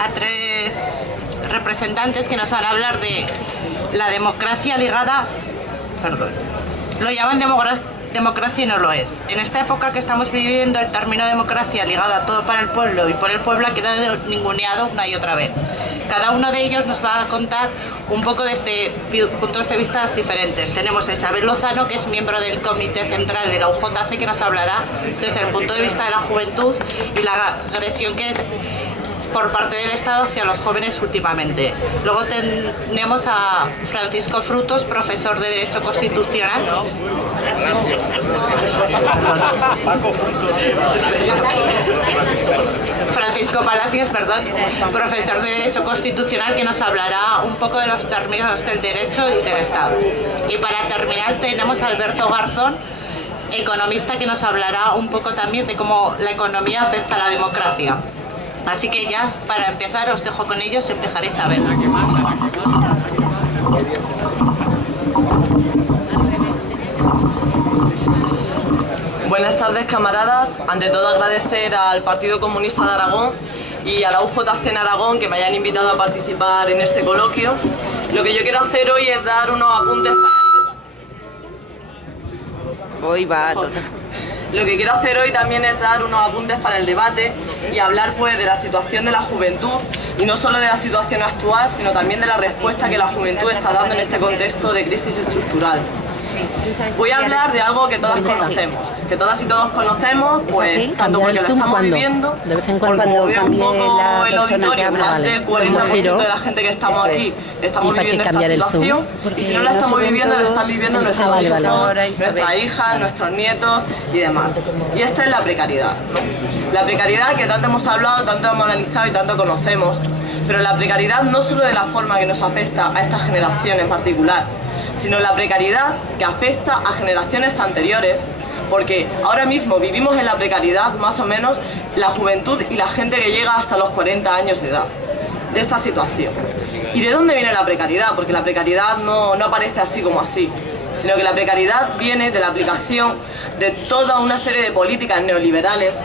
a tres representantes que nos van a hablar de la democracia ligada, lo llaman democracia y no lo es. En esta época que estamos viviendo, el término democracia ligada a todo para el pueblo y por el pueblo ha quedado ninguneado una y otra vez. Cada uno de ellos nos va a contar un poco desde puntos de vista diferentes. Tenemos a Isabel Lozano, que es miembro del Comité Central de la UJC, que nos hablará desde el punto de vista de la juventud y la agresión que es por parte del Estado hacia los jóvenes últimamente. Luego tenemos a Francisco Frutos, profesor de Derecho Constitucional. Francisco Palacios, profesor de Derecho Constitucional, que nos hablará un poco de los términos del derecho y del Estado. Y para terminar tenemos a Alberto Garzón, economista, que nos hablará un poco también de cómo la economía afecta a la democracia. Así que ya, para empezar, os dejo con ellos, empezaréis a ver. Buenas tardes, camaradas. Ante todo, agradecer al Partido Comunista de Aragón y a la UJC en Aragón que me hayan invitado a participar en este coloquio. Lo que yo quiero hacer hoy es dar unos apuntes Lo que quiero hacer hoy también es dar unos apuntes para el debate y hablar pues de la situación de la juventud, y no solo de la situación actual, sino también de la respuesta que la juventud está dando en este contexto de crisis estructural. Voy a hablar de algo que todas conocemos, que todas y todos conocemos, pues tanto porque lo estamos viviendo, porque como veo un poco el auditorio, más del 40% de la gente que estamos aquí estamos viviendo esta situación, y si no la estamos viviendo, lo están viviendo nuestros hijos, nuestras hijas, nuestros nietos y demás. Y esta es la precariedad, ¿no? La precariedad que tanto hemos hablado, tanto hemos analizado y tanto conocemos, pero la precariedad no solo de la forma que nos afecta a esta generación en particular, sino la precariedad que afecta a generaciones anteriores, porque ahora mismo vivimos en la precariedad más o menos la juventud y la gente que llega hasta los 40 años de edad de esta situación. ¿Y de dónde viene la precariedad? Porque la precariedad no aparece así como así, sino que la precariedad viene de la aplicación de toda una serie de políticas neoliberales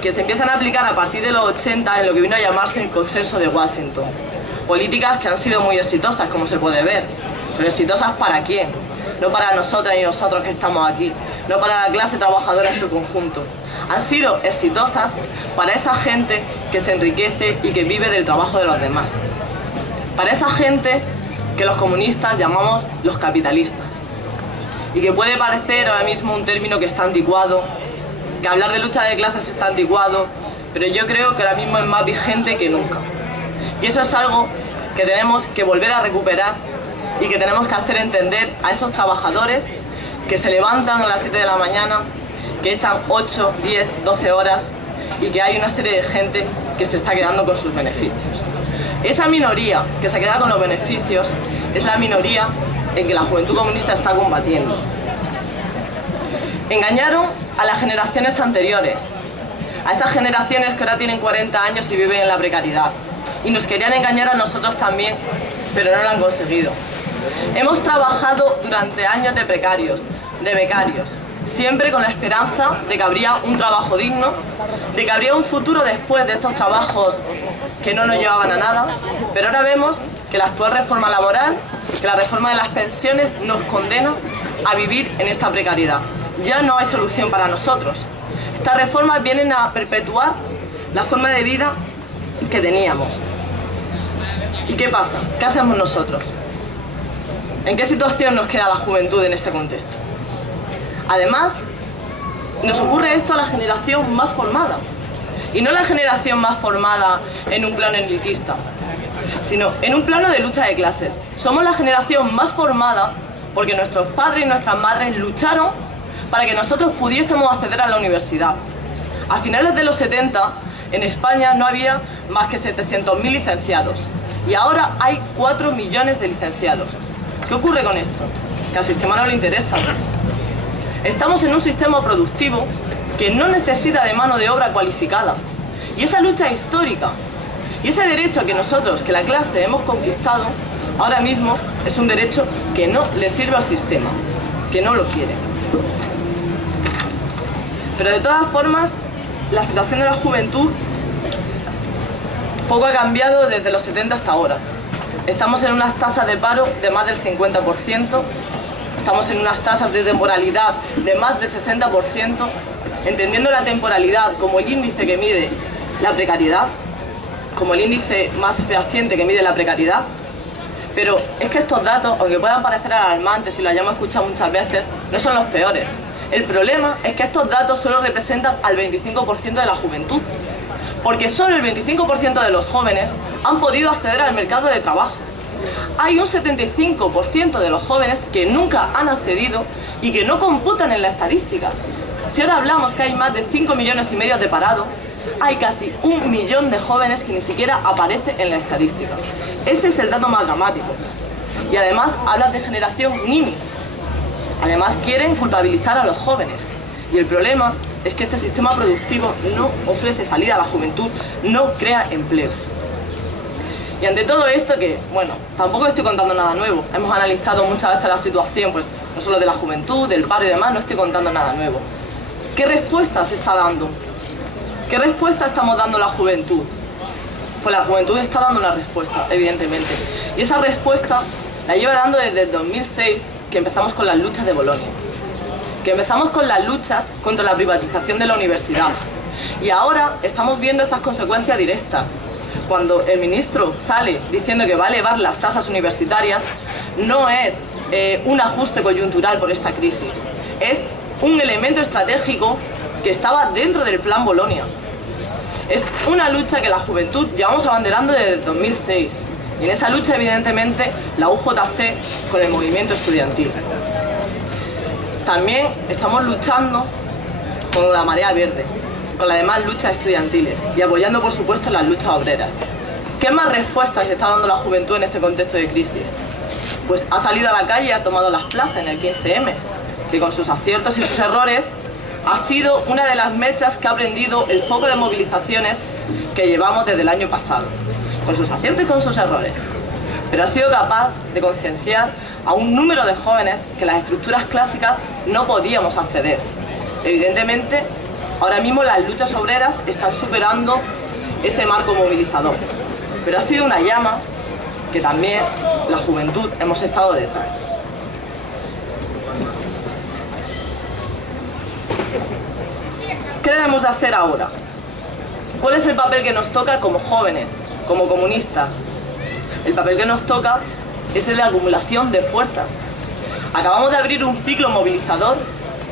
que se empiezan a aplicar a partir de los 80 en lo que vino a llamarse el Consenso de Washington. Políticas que han sido muy exitosas, como se puede ver. Pero exitosas ¿para quién? No para nosotras y nosotros que estamos aquí, no para la clase trabajadora en su conjunto. Han sido exitosas para esa gente que se enriquece y que vive del trabajo de los demás. Para esa gente que los comunistas llamamos los capitalistas. Y que puede parecer ahora mismo un término que está anticuado, que hablar de lucha de clases está anticuado, pero yo creo que ahora mismo es más vigente que nunca. Y eso es algo que tenemos que volver a recuperar y que tenemos que hacer entender a esos trabajadores que se levantan a las 7 de la mañana, que echan 8, 10, 12 horas y que hay una serie de gente que se está quedando con sus beneficios. Esa minoría que se queda con los beneficios es la minoría en que la juventud comunista está combatiendo. Engañaron a las generaciones anteriores, a esas generaciones que ahora tienen 40 años y viven en la precariedad. Y nos querían engañar a nosotros también, pero no lo han conseguido. Hemos trabajado durante años de precarios, de becarios, siempre con la esperanza de que habría un trabajo digno, de que habría un futuro después de estos trabajos que no nos llevaban a nada, pero ahora vemos que la actual reforma laboral, que la reforma de las pensiones nos condena a vivir en esta precariedad. Ya no hay solución para nosotros. Estas reformas vienen a perpetuar la forma de vida que teníamos. ¿Y qué pasa? ¿Qué hacemos nosotros? ¿En qué situación nos queda la juventud en este contexto? Además, nos ocurre esto a la generación más formada. Y no la generación más formada en un plano elitista, sino en un plano de lucha de clases. Somos la generación más formada porque nuestros padres y nuestras madres lucharon para que nosotros pudiésemos acceder a la universidad. A finales de los 70, en España no había más que 700.000 licenciados. Y ahora hay 4 millones de licenciados. ¿Qué ocurre con esto? Que al sistema no le interesa. Estamos en un sistema productivo que no necesita de mano de obra cualificada. Y esa lucha histórica y ese derecho que nosotros, que la clase, hemos conquistado, ahora mismo es un derecho que no le sirve al sistema, que no lo quiere. Pero de todas formas, la situación de la juventud Poco ha cambiado desde los 70 hasta ahora. Estamos en unas tasas de paro de más del 50%, estamos en unas tasas de temporalidad de más del 60%, entendiendo la temporalidad como el índice que mide la precariedad, como el índice más fehaciente que mide la precariedad. Pero es que estos datos, aunque puedan parecer alarmantes y lo hayamos escuchado muchas veces, no son los peores. El problema es que estos datos solo representan al 25% de la juventud, porque solo el 25% de los jóvenes han podido acceder al mercado de trabajo. Hay un 75% de los jóvenes que nunca han accedido y que no computan en las estadísticas. Si ahora hablamos que hay más de 5,5 millones de parados, hay casi 1 millón de jóvenes que ni siquiera aparecen en la estadística. Ese es el dato más dramático. Y además hablas de generación Nini. Además quieren culpabilizar a los jóvenes. Y el problema es que este sistema productivo no ofrece salida a la juventud, no crea empleo. Y ante todo esto, que, bueno, tampoco estoy contando nada nuevo. Hemos analizado muchas veces la situación, pues, no solo de la juventud, del paro y demás, no estoy contando nada nuevo. ¿Qué respuesta se está dando? ¿Qué respuesta estamos dando a la juventud? Pues la juventud está dando una respuesta, evidentemente. Y esa respuesta la lleva dando desde el 2006, que empezamos con las luchas de Bolonia. Que empezamos con las luchas contra la privatización de la universidad. Y ahora estamos viendo esas consecuencias directas. Cuando el ministro sale diciendo que va a elevar las tasas universitarias, no es un ajuste coyuntural por esta crisis. Es un elemento estratégico que estaba dentro del plan Bolonia. Es una lucha que la juventud llevamos abanderando desde el 2006. Y en esa lucha, evidentemente, la UJC con el movimiento estudiantil. También estamos luchando con la marea verde, con las demás luchas estudiantiles y apoyando, por supuesto, las luchas obreras. ¿Qué más respuestas está dando la juventud en este contexto de crisis? Pues ha salido a la calle y ha tomado las plazas en el 15M, que con sus aciertos y sus errores ha sido una de las mechas que ha prendido el foco de movilizaciones que llevamos desde el año pasado, con sus aciertos y con sus errores. Pero ha sido capaz de concienciar a un número de jóvenes que las estructuras clásicas no podíamos acceder. Evidentemente, ahora mismo las luchas obreras están superando ese marco movilizador, pero ha sido una llama que también la juventud hemos estado detrás. ¿Qué debemos de hacer ahora? ¿Cuál es el papel que nos toca como jóvenes, como comunistas? El papel que nos toca es de la acumulación de fuerzas. Acabamos de abrir un ciclo movilizador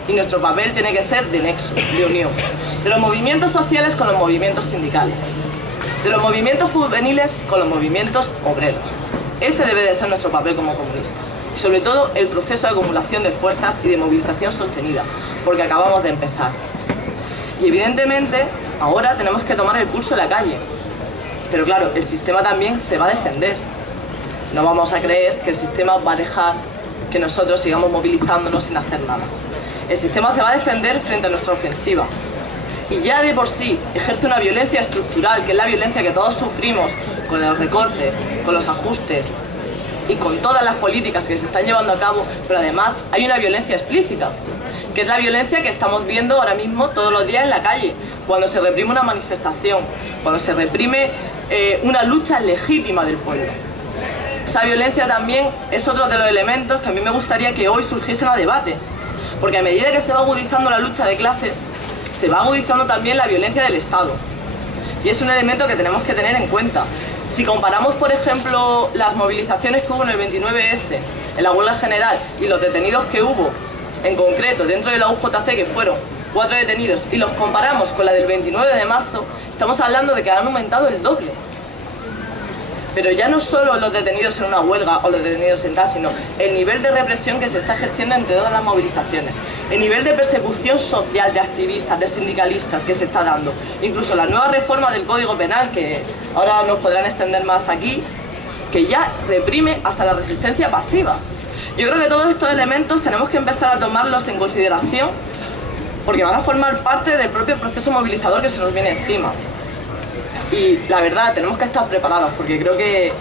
y nuestro papel tiene que ser de nexo, de unión, de los movimientos sociales con los movimientos sindicales, de los movimientos juveniles con los movimientos obreros. Ese debe de ser nuestro papel como comunistas. Y sobre todo el proceso de acumulación de fuerzas y de movilización sostenida, porque acabamos de empezar. Y evidentemente ahora tenemos que tomar el pulso de la calle. Pero claro, el sistema también se va a defender. No vamos a creer que el sistema va a dejar que nosotros sigamos movilizándonos sin hacer nada. El sistema se va a defender frente a nuestra ofensiva. Y ya de por sí ejerce una violencia estructural, que es la violencia que todos sufrimos con los recortes, con los ajustes y con todas las políticas que se están llevando a cabo, pero además hay una violencia explícita, que es la violencia que estamos viendo ahora mismo todos los días en la calle, cuando se reprime una manifestación, cuando se reprime una lucha legítima del pueblo. Esa violencia también es otro de los elementos que a mí me gustaría que hoy surgiesen a debate, porque a medida que se va agudizando la lucha de clases, se va agudizando también la violencia del Estado. Y es un elemento que tenemos que tener en cuenta. Si comparamos, por ejemplo, las movilizaciones que hubo en el 29S, en la huelga general, y los detenidos que hubo, en concreto, dentro de la UJC, que fueron 4 detenidos, y los comparamos con la del 29 de marzo, estamos hablando de que han aumentado el doble. Pero ya no solo los detenidos en una huelga o los detenidos en tal, sino el nivel de represión que se está ejerciendo entre todas las movilizaciones, el nivel de persecución social de activistas, de sindicalistas que se está dando, incluso la nueva reforma del Código Penal, que ahora nos podrán extender más aquí, que ya reprime hasta la resistencia pasiva. Yo creo que todos estos elementos tenemos que empezar a tomarlos en consideración porque van a formar parte del propio proceso movilizador que se nos viene encima. Y la verdad, tenemos que estar preparados porque creo que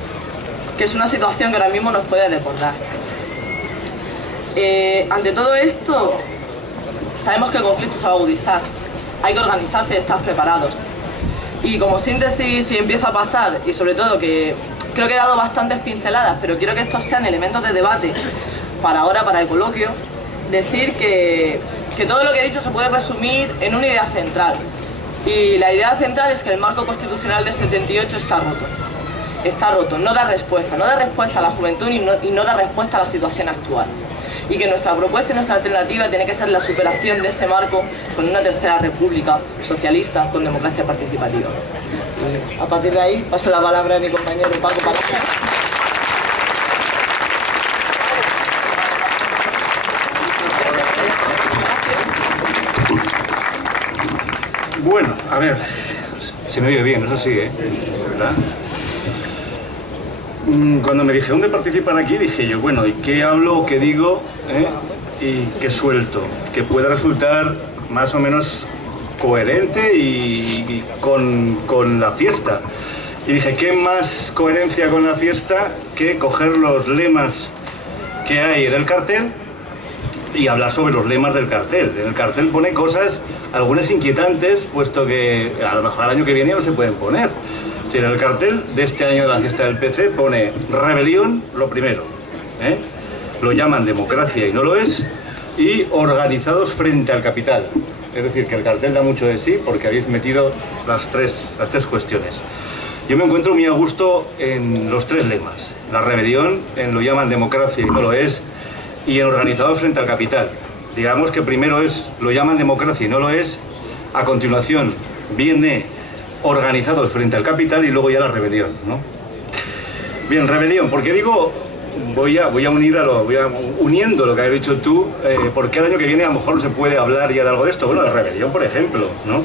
es una situación que ahora mismo nos puede desbordar. Ante todo esto, sabemos que el conflicto se va a agudizar. Hay que organizarse y estar preparados. Y como síntesis, si empieza a pasar, y sobre todo que creo que he dado bastantes pinceladas, pero quiero que estos sean elementos de debate para ahora, para el coloquio, decir que todo lo que he dicho se puede resumir en una idea central. Y la idea central es que el marco constitucional del 78 está roto. Está roto, no da respuesta a la juventud y no da respuesta a la situación actual. Y que nuestra propuesta y nuestra alternativa tiene que ser la superación de ese marco con una tercera república socialista con democracia participativa. A partir de ahí paso la palabra a mi compañero Paco Palacio. Bueno, a ver, se me oye bien, eso sí, ¿verdad? Cuando me dijeron de participar aquí, dije yo, bueno, ¿y qué hablo o qué digo y qué suelto? Que pueda resultar más o menos coherente y con la fiesta. Y dije, ¿qué más coherencia con la fiesta que coger los lemas que hay en el cartel y hablar sobre los lemas del cartel? En el cartel pone cosas, algunas inquietantes, puesto que a lo mejor al año que viene no se pueden poner. En el cartel de este año de la fiesta del PC pone rebelión, lo primero, lo llaman democracia y no lo es, y organizados frente al capital. Es decir, que el cartel da mucho de sí porque habéis metido las tres cuestiones. Yo me encuentro muy a gusto en los tres lemas. La rebelión, en lo llaman democracia y no lo es, y en organizados frente al capital. Digamos que primero es, lo llaman democracia y no lo es, a continuación viene organizados frente al capital y luego ya la rebelión, ¿no? Bien, rebelión, porque digo, voy a uniendo lo que has dicho tú, porque el año que viene a lo mejor no se puede hablar ya de algo de esto. Bueno, de rebelión, por ejemplo, ¿no?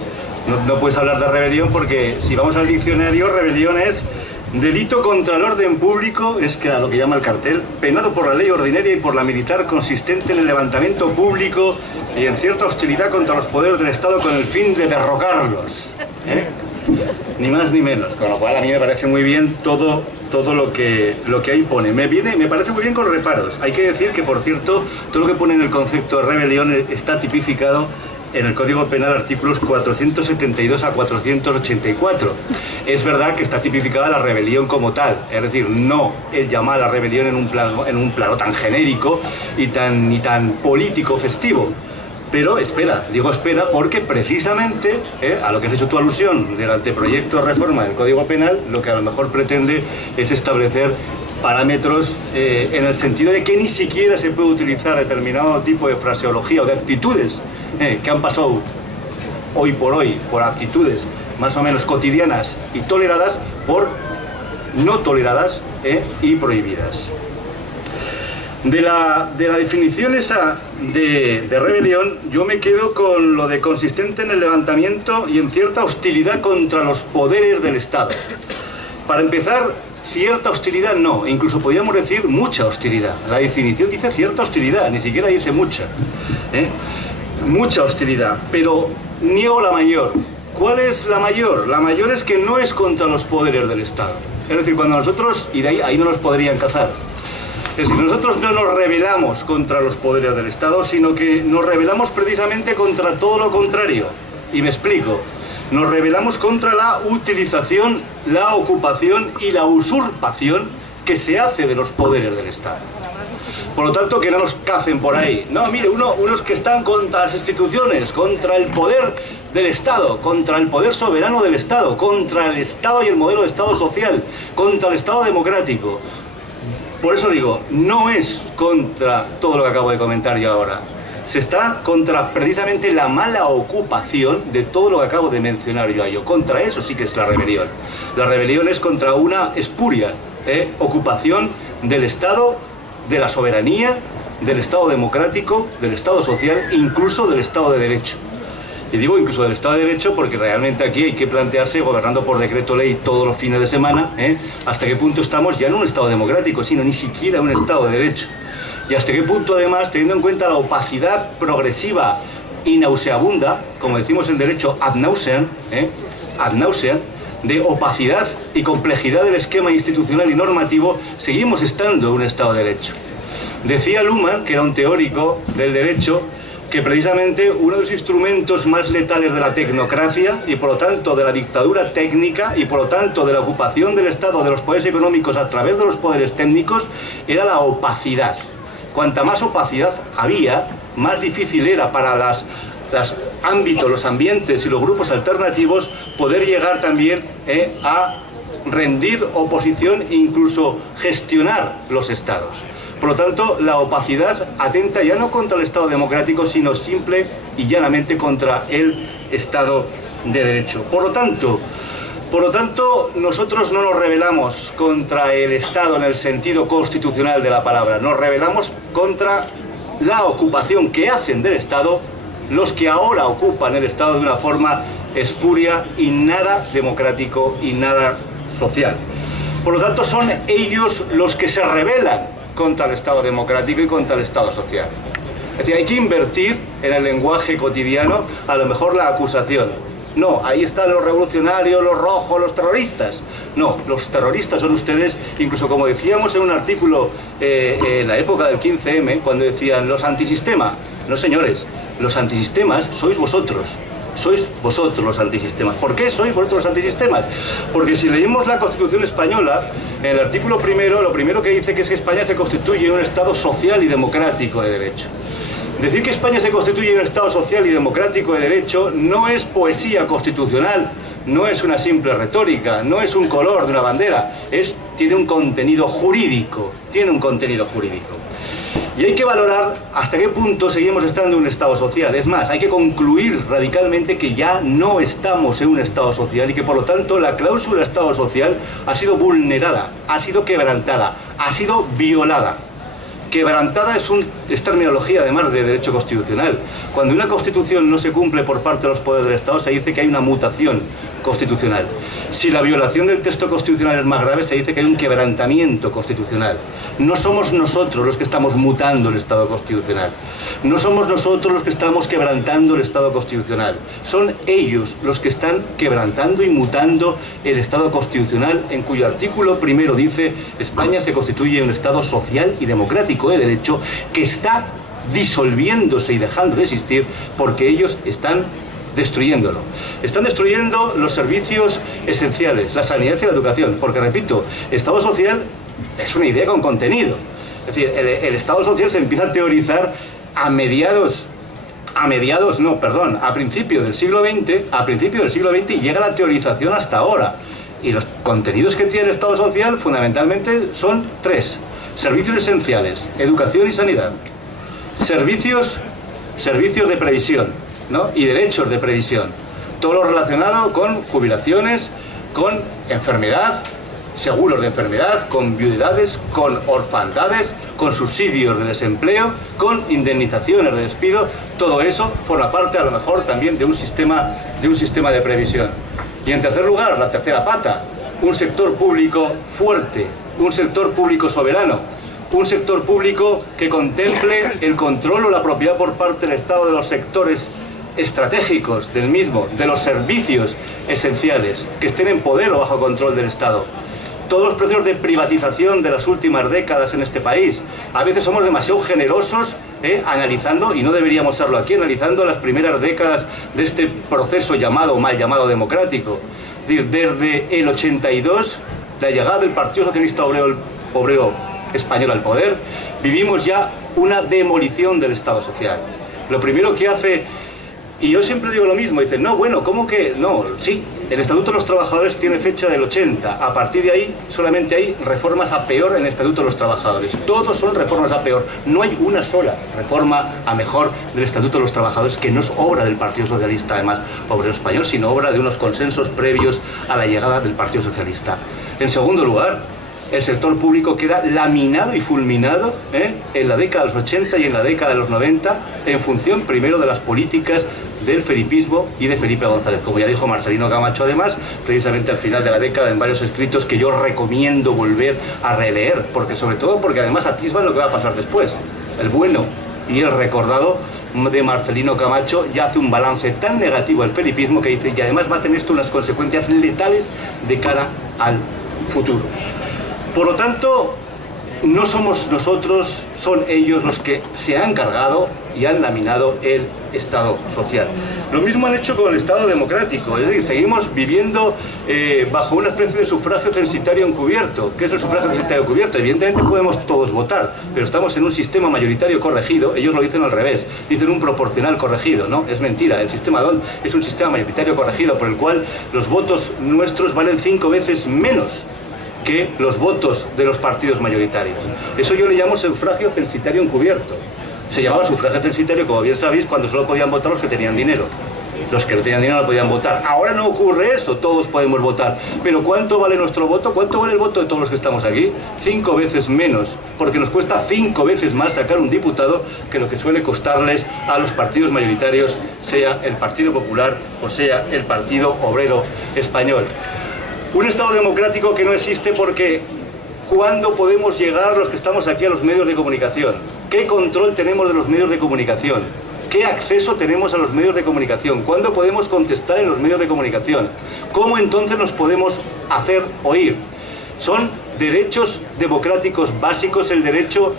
No puedes hablar de rebelión porque si vamos al diccionario, rebelión es delito contra el orden público, es que a lo que llama el cartel, penado por la ley ordinaria y por la militar, consistente en el levantamiento público y en cierta hostilidad contra los poderes del Estado con el fin de derrocarlos, ni más ni menos, con lo cual a mí me parece muy bien todo lo que ahí pone. Me parece muy bien con reparos. Hay que decir que, por cierto, todo lo que pone en el concepto de rebelión está tipificado en el Código Penal, artículos 472 a 484. Es verdad que está tipificada la rebelión como tal, es decir, no el llamar a la rebelión en un plano tan genérico y tan político festivo. Pero espera, digo espera, porque precisamente a lo que has hecho tu alusión del anteproyecto de reforma del Código Penal, lo que a lo mejor pretende es establecer parámetros en el sentido de que ni siquiera se puede utilizar determinado tipo de fraseología o de actitudes que han pasado hoy por actitudes más o menos cotidianas y toleradas por no toleradas y prohibidas. De la definición esa de rebelión, yo me quedo con lo de consistente en el levantamiento y en cierta hostilidad contra los poderes del Estado. Para empezar, cierta hostilidad no, incluso podríamos decir mucha hostilidad. La definición dice cierta hostilidad, ni siquiera dice mucha. Mucha hostilidad, pero niego la mayor. ¿Cuál es la mayor? La mayor es que no es contra los poderes del Estado. Es decir, cuando nosotros, y de ahí no nos podrían cazar. Es decir, nosotros no nos rebelamos contra los poderes del Estado, sino que nos rebelamos precisamente contra todo lo contrario. Y me explico. Nos rebelamos contra la utilización, la ocupación y la usurpación que se hace de los poderes del Estado. Por lo tanto, que no nos cacen por ahí. No, mire, unos que están contra las instituciones, contra el poder del Estado, contra el poder soberano del Estado, contra el Estado y el modelo de Estado social, contra el Estado democrático. Por eso digo, no es contra todo lo que acabo de comentar yo ahora. Se está contra precisamente la mala ocupación de todo lo que acabo de mencionar yo a ello. Contra eso sí que es la rebelión. La rebelión es contra una espuria ocupación del Estado, de la soberanía, del Estado democrático, del Estado social, incluso del Estado de Derecho. Y digo incluso del Estado de Derecho porque realmente aquí hay que plantearse, gobernando por decreto ley todos los fines de semana, hasta qué punto estamos ya no en un Estado democrático, sino ni siquiera en un Estado de Derecho. Y hasta qué punto, además, teniendo en cuenta la opacidad progresiva y nauseabunda, como decimos en derecho, ad nauseam, de opacidad y complejidad del esquema institucional y normativo, seguimos estando en un Estado de Derecho. Decía Luhmann, que era un teórico del derecho, que precisamente uno de los instrumentos más letales de la tecnocracia y por lo tanto de la dictadura técnica y por lo tanto de la ocupación del Estado de los poderes económicos a través de los poderes técnicos era la opacidad. Cuanta más opacidad había, más difícil era para los ámbitos, los ambientes y los grupos alternativos poder llegar también a rendir oposición e incluso gestionar los estados. Por lo tanto, la opacidad atenta ya no contra el Estado democrático, sino simple y llanamente contra el Estado de Derecho. Por lo tanto, nosotros no nos rebelamos contra el Estado en el sentido constitucional de la palabra, nos rebelamos contra la ocupación que hacen del Estado los que ahora ocupan el Estado de una forma espuria y nada democrático y nada social. Por lo tanto, son ellos los que se rebelan contra el Estado democrático y contra el Estado social. Es decir, hay que invertir en el lenguaje cotidiano a lo mejor la acusación. No, ahí están los revolucionarios, los rojos, los terroristas. No, los terroristas son ustedes, incluso como decíamos en un artículo en la época del 15M, cuando decían los antisistema. No, señores, los antisistemas sois vosotros. Sois vosotros los antisistemas. ¿Por qué sois vosotros los antisistemas? Porque si leímos la Constitución española, en el artículo primero, lo primero que dice que es que España se constituye en un Estado social y democrático de derecho. Decir que España se constituye en un Estado social y democrático de derecho no es poesía constitucional, no es una simple retórica, no es un color de una bandera, tiene un contenido jurídico, Y hay que valorar hasta qué punto seguimos estando en un Estado social. Es más, hay que concluir radicalmente que ya no estamos en un Estado social y que por lo tanto la cláusula Estado social ha sido vulnerada, ha sido quebrantada, ha sido violada. Quebrantada es terminología además de derecho constitucional. Cuando una constitución no se cumple por parte de los poderes del Estado se dice que hay una mutación constitucional. Si la violación del texto constitucional es más grave se dice que hay un quebrantamiento constitucional. No somos nosotros los que estamos mutando el Estado constitucional. No somos nosotros los que estamos quebrantando el Estado constitucional. Son ellos los que están quebrantando y mutando el Estado constitucional, en cuyo artículo primero dice España se constituye en un Estado social y democrático de derecho que está disolviéndose y dejando de existir porque ellos están destruyéndolo. Están destruyendo los servicios esenciales, la sanidad y la educación, porque repito, Estado social es una idea con contenido. Es decir, el Estado social se empieza a teorizar a principios del siglo XX y llega la teorización hasta ahora. Y los contenidos que tiene el Estado social fundamentalmente son tres: servicios esenciales, educación y sanidad, servicios de previsión, ¿no? Y derechos de previsión, todo lo relacionado con jubilaciones, con enfermedad, seguros de enfermedad, con viudedades, con orfandades, con subsidios de desempleo, con indemnizaciones de despido. Todo eso forma parte a lo mejor también de un sistema de previsión. Y en tercer lugar, la tercera pata, un sector público fuerte, un sector público soberano, un sector público que contemple el control o la propiedad por parte del Estado de los sectores estratégicos del mismo, de los servicios esenciales, que estén en poder o bajo control del Estado. Todos los procesos de privatización de las últimas décadas en este país. A veces somos demasiado generosos analizando, y no deberíamos serlo aquí, analizando las primeras décadas de este proceso llamado, mal llamado democrático. Es decir, desde el 82, la llegada del Partido Socialista Obrero Español al poder, vivimos ya una demolición del Estado social. Lo primero que hace, y yo siempre digo lo mismo, dicen, no, bueno, ¿cómo que? No, sí, el Estatuto de los Trabajadores tiene fecha del 80, a partir de ahí solamente hay reformas a peor en el Estatuto de los Trabajadores, todos son reformas a peor, no hay una sola reforma a mejor del Estatuto de los Trabajadores, que no es obra del Partido Socialista, además, obrero español, sino obra de unos consensos previos a la llegada del Partido Socialista. En segundo lugar, el sector público queda laminado y fulminado en la década de los 80 y en la década de los 90, en función primero de las políticas del felipismo y de Felipe González, como ya dijo Marcelino Camacho, además, precisamente al final de la década, en varios escritos que yo recomiendo volver a releer, sobre todo porque además atisban lo que va a pasar después. El bueno y el recordado de Marcelino Camacho ya hace un balance tan negativo del felipismo que dice, y además va a tener esto unas consecuencias letales de cara al futuro. Por lo tanto, no somos nosotros, son ellos los que se han cargado y han laminado el Estado social. Lo mismo han hecho con el Estado democrático, es decir, seguimos viviendo bajo una especie de sufragio censitario encubierto. ¿Qué es el sufragio censitario encubierto? Evidentemente podemos todos votar, pero estamos en un sistema mayoritario corregido. Ellos lo dicen al revés, dicen un proporcional corregido, ¿no? Es mentira, el sistema DON es un sistema mayoritario corregido por el cual los votos nuestros valen 5 veces menos que los votos de los partidos mayoritarios. Eso yo le llamo sufragio censitario encubierto. Se llamaba sufragio censitario, como bien sabéis, cuando solo podían votar los que tenían dinero. Los que no tenían dinero no podían votar. Ahora no ocurre eso, todos podemos votar. Pero ¿cuánto vale nuestro voto? ¿Cuánto vale el voto de todos los que estamos aquí? 5 veces menos, porque nos cuesta 5 veces más sacar un diputado que lo que suele costarles a los partidos mayoritarios, sea el Partido Popular o sea el Partido Obrero Español. Un Estado democrático que no existe porque ¿cuándo podemos llegar los que estamos aquí a los medios de comunicación? ¿Qué control tenemos de los medios de comunicación? ¿Qué acceso tenemos a los medios de comunicación? ¿Cuándo podemos contestar en los medios de comunicación? ¿Cómo entonces nos podemos hacer oír? Son derechos democráticos básicos el derecho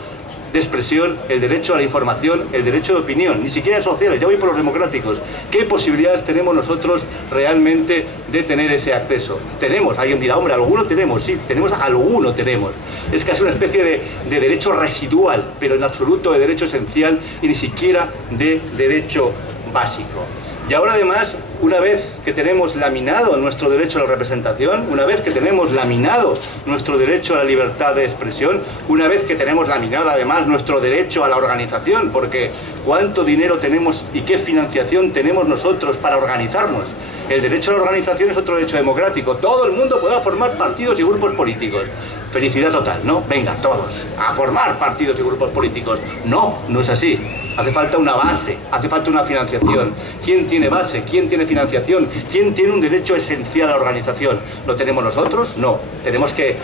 de expresión, el derecho a la información, el derecho de opinión, ni siquiera sociales, ya voy por los democráticos. ¿Qué posibilidades tenemos nosotros realmente de tener ese acceso? Tenemos, alguien dirá, hombre, alguno tenemos, sí, alguno tenemos. Es casi una especie de derecho residual, pero en absoluto de derecho esencial y ni siquiera de derecho básico. Y ahora además, una vez que tenemos laminado nuestro derecho a la representación, una vez que tenemos laminado nuestro derecho a la libertad de expresión, una vez que tenemos laminado además nuestro derecho a la organización, porque ¿cuánto dinero tenemos y qué financiación tenemos nosotros para organizarnos? El derecho a la organización es otro derecho democrático. Todo el mundo podrá formar partidos y grupos políticos. Felicidad total, ¿no? Venga, todos, a formar partidos y grupos políticos. No, no es así. Hace falta una base, hace falta una financiación. ¿Quién tiene base? ¿Quién tiene financiación? ¿Quién tiene un derecho esencial a la organización? ¿Lo tenemos nosotros? No. Tenemos que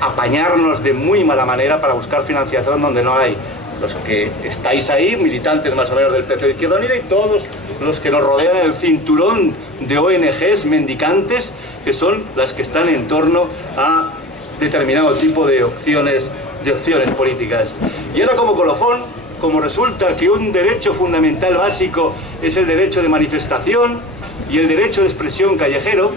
apañarnos de muy mala manera para buscar financiación donde no hay. Los que estáis ahí, militantes más o menos del PC de Izquierda Unida, y todos los que nos rodean el cinturón de ONGs mendicantes, que son las que están en torno a determinado tipo de opciones políticas. Y ahora, como colofón, como resulta que un derecho fundamental básico es el derecho de manifestación y el derecho de expresión callejero,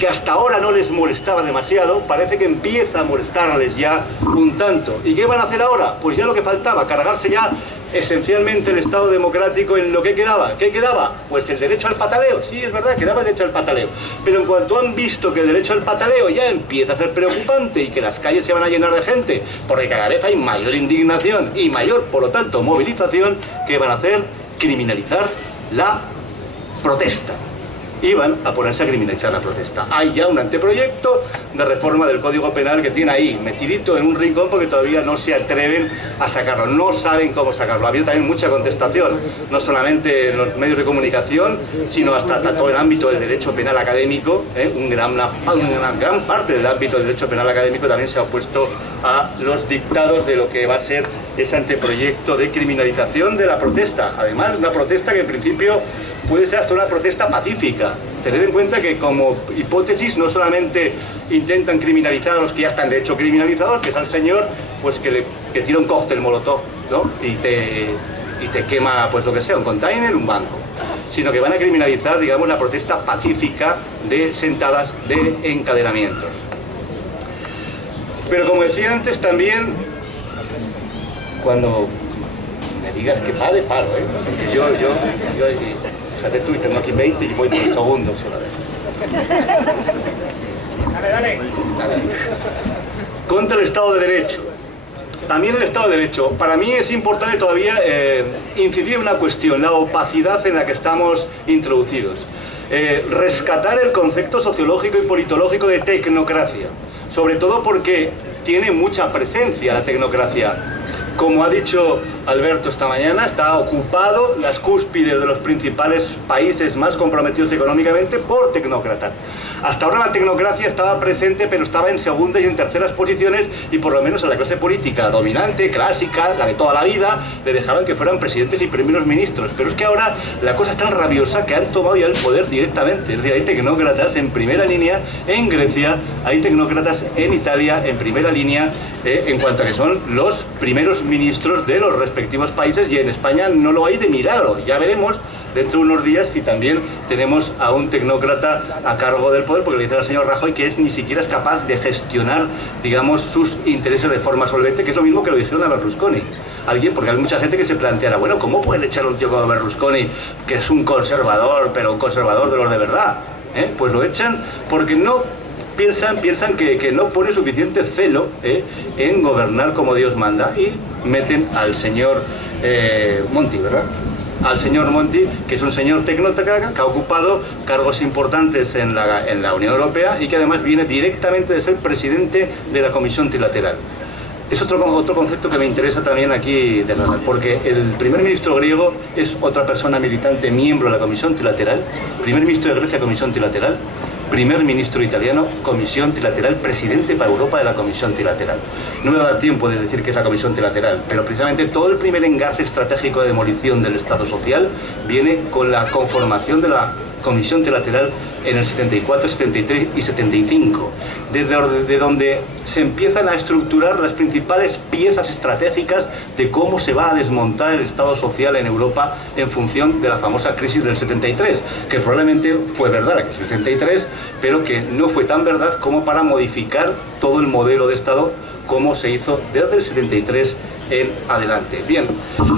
que hasta ahora no les molestaba demasiado, parece que empieza a molestarles ya un tanto. ¿Y qué van a hacer ahora? Pues ya lo que faltaba, cargarse ya esencialmente el Estado democrático en lo que quedaba. ¿Qué quedaba? Pues el derecho al pataleo. Sí, es verdad, quedaba el derecho al pataleo. Pero en cuanto han visto que el derecho al pataleo ya empieza a ser preocupante y que las calles se van a llenar de gente, porque cada vez hay mayor indignación y mayor, por lo tanto, movilización, ¿qué van a hacer? Criminalizar la protesta. Iban a ponerse a criminalizar la protesta. Hay ya un anteproyecto de reforma del Código Penal que tiene ahí, metidito en un rincón, porque todavía no se atreven a sacarlo, no saben cómo sacarlo. Ha habido también mucha contestación, no solamente en los medios de comunicación, sino hasta todo el ámbito del derecho penal académico. Una gran parte del ámbito del derecho penal académico también se ha opuesto a los dictados de lo que va a ser ese anteproyecto de criminalización de la protesta. Además, una protesta que en principio puede ser hasta una protesta pacífica. Tened en cuenta que como hipótesis no solamente intentan criminalizar a los que ya están de hecho criminalizados, que es al señor pues que tira un cóctel molotov, ¿no? y te quema pues lo que sea, un container, un banco, sino que van a criminalizar, digamos, la protesta pacífica de sentadas de encadenamientos. Pero como decía antes también, cuando me digas que pare, paro, ¿eh? Porque yo fíjate tú, y tengo aquí 20 y voy por segundos una vez. Dale. Contra el Estado de Derecho. También el Estado de Derecho. Para mí es importante todavía incidir en una cuestión, la opacidad en la que estamos introducidos. Rescatar el concepto sociológico y politológico de tecnocracia. Sobre todo porque tiene mucha presencia la tecnocracia. Como ha dicho Alberto esta mañana, está ocupado las cúspides de los principales países más comprometidos económicamente por tecnócratas. Hasta ahora la tecnocracia estaba presente, pero estaba en segundas y en terceras posiciones, y por lo menos a la clase política dominante, clásica, la de toda la vida, le dejaban que fueran presidentes y primeros ministros. Pero es que ahora la cosa es tan rabiosa que han tomado ya el poder directamente. Es decir, hay tecnócratas en primera línea en Grecia, hay tecnócratas en Italia en primera línea, en cuanto a que son los primeros ministros de los respectivos países, y en España no lo hay de milagro. Ya veremos dentro de unos días si también tenemos a un tecnócrata a cargo del poder, porque le dice al señor Rajoy que ni siquiera es capaz de gestionar, digamos, sus intereses de forma solvente, que es lo mismo que lo dijeron a Berlusconi. Porque hay mucha gente que se planteará, bueno, ¿cómo pueden echar a un tío como Berlusconi, que es un conservador, pero un conservador de los de verdad? Pues lo echan porque no piensan que no pone suficiente celo en gobernar como Dios manda, y meten al señor Monti, ¿verdad? Al señor Monti, que es un señor tecnócrata que ha ocupado cargos importantes en la Unión Europea y que además viene directamente de ser presidente de la Comisión Trilateral. Es otro concepto que me interesa también aquí de nada, porque el primer ministro griego es otra persona militante, miembro de la Comisión Trilateral, primer ministro de Grecia, Comisión Trilateral, primer ministro italiano, Comisión Trilateral, presidente para Europa de la Comisión Trilateral. No me va a dar tiempo de decir que es la Comisión Trilateral, pero precisamente todo el primer engarce estratégico de demolición del Estado social viene con la conformación de la Comisión Trilateral en el 74, 73 y 75, de donde se empiezan a estructurar las principales piezas estratégicas de cómo se va a desmontar el Estado social en Europa en función de la famosa crisis del 73, que probablemente fue verdad la crisis del 73, pero que no fue tan verdad como para modificar todo el modelo de Estado como se hizo desde el 73 en adelante. Bien,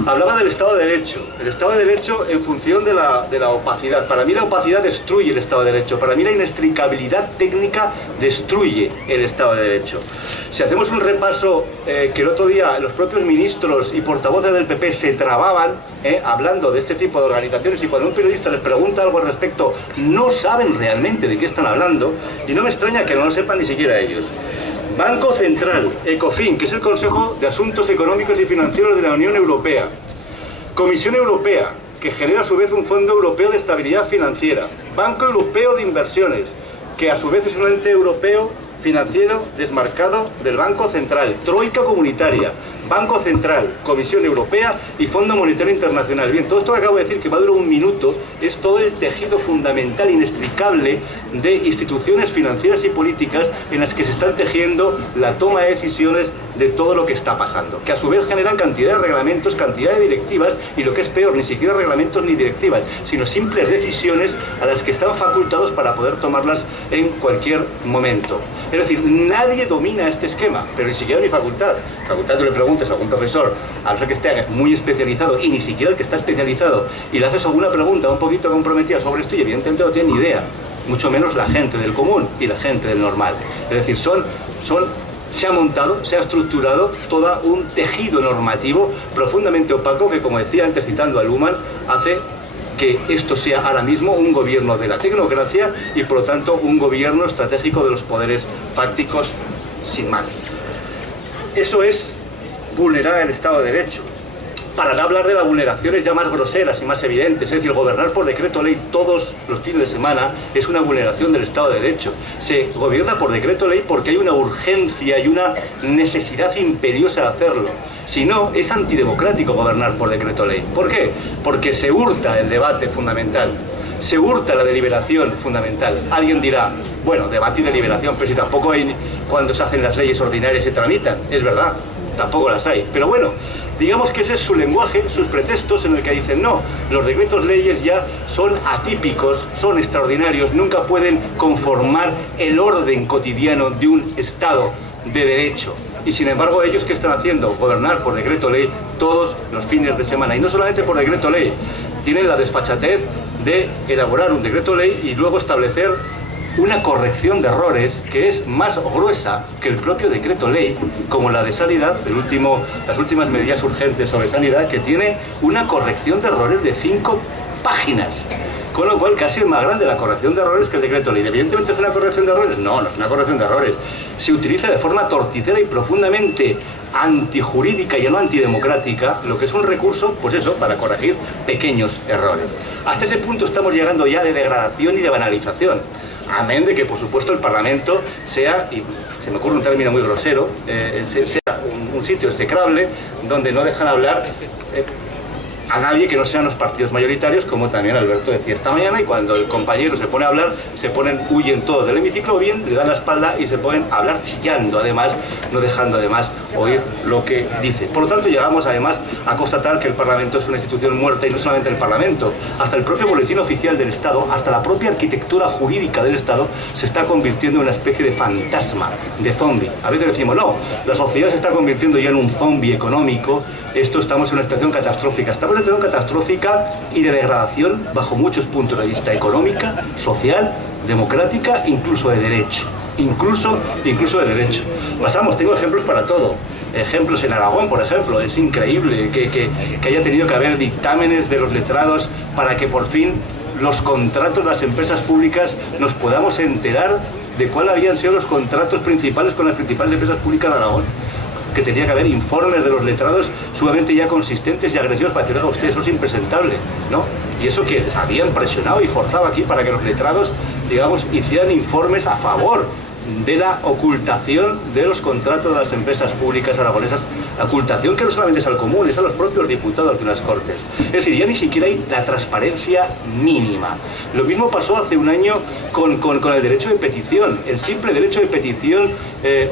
hablaba del Estado de Derecho. El Estado de Derecho en función de la opacidad. Para mí la opacidad destruye el Estado de Derecho. Para mí la inextricabilidad técnica destruye el Estado de Derecho. Si hacemos un repaso, que el otro día los propios ministros y portavoces del PP se trababan hablando de este tipo de organizaciones, y cuando un periodista les pregunta algo al respecto no saben realmente de qué están hablando, y no me extraña que no lo sepan ni siquiera ellos. Banco Central, ECOFIN, que es el Consejo de Asuntos Económicos y Financieros de la Unión Europea. Comisión Europea, que genera a su vez un Fondo Europeo de Estabilidad Financiera. Banco Europeo de Inversiones, que a su vez es un ente europeo financiero desmarcado del Banco Central. Troika Comunitaria, Banco Central, Comisión Europea y Fondo Monetario Internacional. Bien, todo esto que acabo de decir, que va a durar un minuto, es todo el tejido fundamental, inextricable, de instituciones financieras y políticas en las que se están tejiendo la toma de decisiones de todo lo que está pasando, que a su vez generan cantidad de reglamentos, cantidad de directivas, y lo que es peor, ni siquiera reglamentos ni directivas, sino simples decisiones a las que están facultados para poder tomarlas en cualquier momento. Es decir, nadie domina este esquema, pero ni siquiera mi facultad. Facultad, tú le preguntas a algún profesor, al que esté muy especializado, y ni siquiera el que está especializado, y le haces alguna pregunta un poquito comprometida sobre esto, y evidentemente no tiene ni idea, mucho menos la gente del común y la gente del normal. Es decir, se ha montado, se ha estructurado todo un tejido normativo profundamente opaco que, como decía antes citando a Luhmann, hace que esto sea ahora mismo un gobierno de la tecnocracia y por lo tanto un gobierno estratégico de los poderes fácticos sin más. Eso es vulnerar el Estado de Derecho. Para no hablar de las vulneraciones ya más groseras y más evidentes, es decir, gobernar por decreto ley todos los fines de semana es una vulneración del Estado de Derecho. Se gobierna por decreto ley porque hay una urgencia y una necesidad imperiosa de hacerlo. Si no, es antidemocrático gobernar por decreto ley. ¿Por qué? Porque se hurta el debate fundamental, se hurta la deliberación fundamental. Alguien dirá, bueno, debate y deliberación, pero si tampoco hay cuando se hacen las leyes ordinarias y se tramitan. Es verdad, tampoco las hay. Pero bueno, digamos que ese es su lenguaje, sus pretextos en el que dicen no, los decretos leyes ya son atípicos, son extraordinarios, nunca pueden conformar el orden cotidiano de un Estado de Derecho. Y sin embargo, ellos ¿qué están haciendo? Gobernar por decreto ley todos los fines de semana. Y no solamente por decreto ley, tienen la desfachatez de elaborar un decreto ley y luego establecer una corrección de errores que es más gruesa que el propio decreto ley, como la de sanidad, las últimas medidas urgentes sobre sanidad, que tiene una corrección de errores de 5 páginas. Con lo cual casi es más grande la corrección de errores que el decreto ley. ¿Evidentemente es una corrección de errores? No, no es una corrección de errores. Se utiliza de forma torticera y profundamente antijurídica y no antidemocrática, lo que es un recurso, pues eso, para corregir pequeños errores. Hasta ese punto estamos llegando ya de degradación y de banalización. Amén de que, por supuesto, el Parlamento sea, y se me ocurre un término muy grosero, sea un sitio execrable donde no dejan hablar a nadie que no sean los partidos mayoritarios, como también Alberto decía esta mañana, y cuando el compañero se pone a hablar, huyen todos del hemiciclo, o bien le dan la espalda y se ponen a hablar chillando, además, no dejando además oír lo que dice. Por lo tanto, llegamos además a constatar que el Parlamento es una institución muerta, y no solamente el Parlamento, hasta el propio boletín oficial del Estado, hasta la propia arquitectura jurídica del Estado se está convirtiendo en una especie de fantasma, de zombie. A veces decimos, no, la sociedad se está convirtiendo ya en un zombie económico. Estamos en una situación catastrófica. Estamos en una situación catastrófica y de degradación bajo muchos puntos de vista: económica, social, democrática, incluso de derecho. Incluso de derecho. Tengo ejemplos para todo. Ejemplos en Aragón, por ejemplo. Es increíble que haya tenido que haber dictámenes de los letrados para que por fin los contratos de las empresas públicas nos podamos enterar de cuáles habían sido los contratos principales con las principales empresas públicas de Aragón. Que tenía que haber informes de los letrados sumamente ya consistentes y agresivos para decir, oiga, usted, eso es impresentable, ¿no? Y eso que habían presionado y forzado aquí para que los letrados, digamos, hicieran informes a favor de la ocultación de los contratos de las empresas públicas aragonesas, ocultación que no solamente es al común, es a los propios diputados de las Cortes. Es decir, ya ni siquiera hay la transparencia mínima. Lo mismo pasó hace un año con el derecho de petición, el simple derecho de petición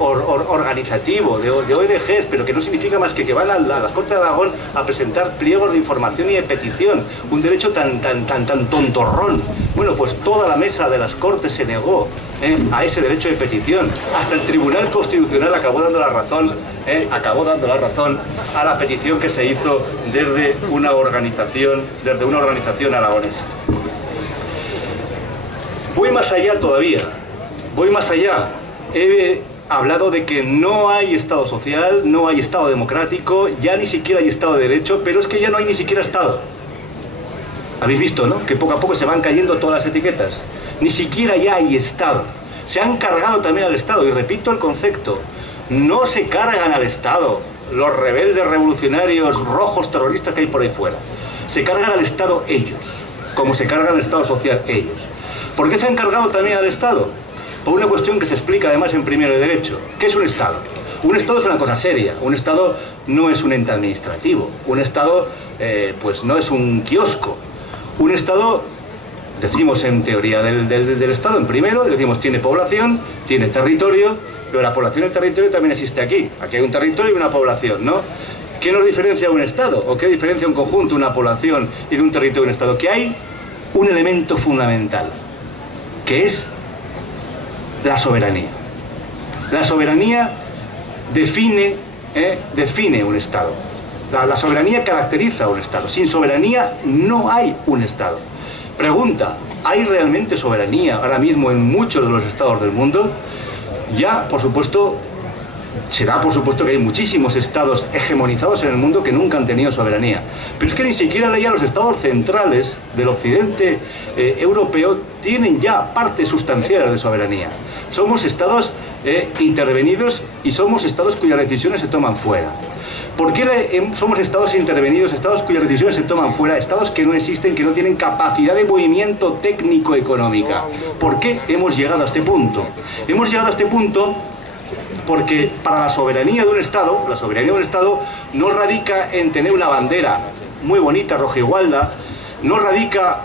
organizativo, de ONGs, pero que no significa más que van a las Cortes de Aragón a presentar pliegos de información y de petición, un derecho tan tontorrón. Bueno, pues toda la mesa de las Cortes se negó a ese derecho de petición. Hasta el Tribunal Constitucional acabó dando la razón a la petición que se hizo desde una organización aragonesa. Voy más allá todavía, He hablado de que no hay Estado social, no hay Estado democrático, ya ni siquiera hay Estado de Derecho, pero es que ya no hay ni siquiera Estado. Habéis visto, ¿no?, que poco a poco se van cayendo todas las etiquetas. Ni siquiera ya hay Estado. Se han cargado también al Estado, y repito el concepto, no se cargan al Estado los rebeldes revolucionarios rojos terroristas que hay por ahí fuera. Se cargan al Estado ellos, como se cargan al Estado social ellos. ¿Por qué se han cargado también al Estado? Por una cuestión que se explica además en primero de Derecho. ¿Qué es un Estado? Un Estado es una cosa seria. Un Estado no es un ente administrativo. Un Estado pues no es un kiosco. Un Estado, decimos en teoría del Estado, en primero, decimos tiene población, tiene territorio, pero la población y el territorio también existe aquí. Aquí hay un territorio y una población, ¿no? ¿Qué nos diferencia un Estado? ¿O qué diferencia un conjunto, una población y de un territorio y un Estado? Que hay un elemento fundamental, que es la soberanía. La soberanía define un Estado. La soberanía caracteriza a un Estado. Sin soberanía no hay un Estado. Pregunta, ¿hay realmente soberanía ahora mismo en muchos de los estados del mundo? Ya, por supuesto, será por supuesto que hay muchísimos estados hegemonizados en el mundo que nunca han tenido soberanía. Pero es que ni siquiera ya los estados centrales del occidente europeo tienen ya partes sustanciales de soberanía. Somos estados intervenidos y somos estados cuyas decisiones se toman fuera. ¿Por qué somos estados intervenidos, estados cuyas decisiones se toman fuera, estados que no existen, que no tienen capacidad de movimiento técnico-económica? ¿Por qué hemos llegado a este punto? Hemos llegado a este punto porque para la soberanía de un Estado, no radica en tener una bandera muy bonita, rojigualda, no radica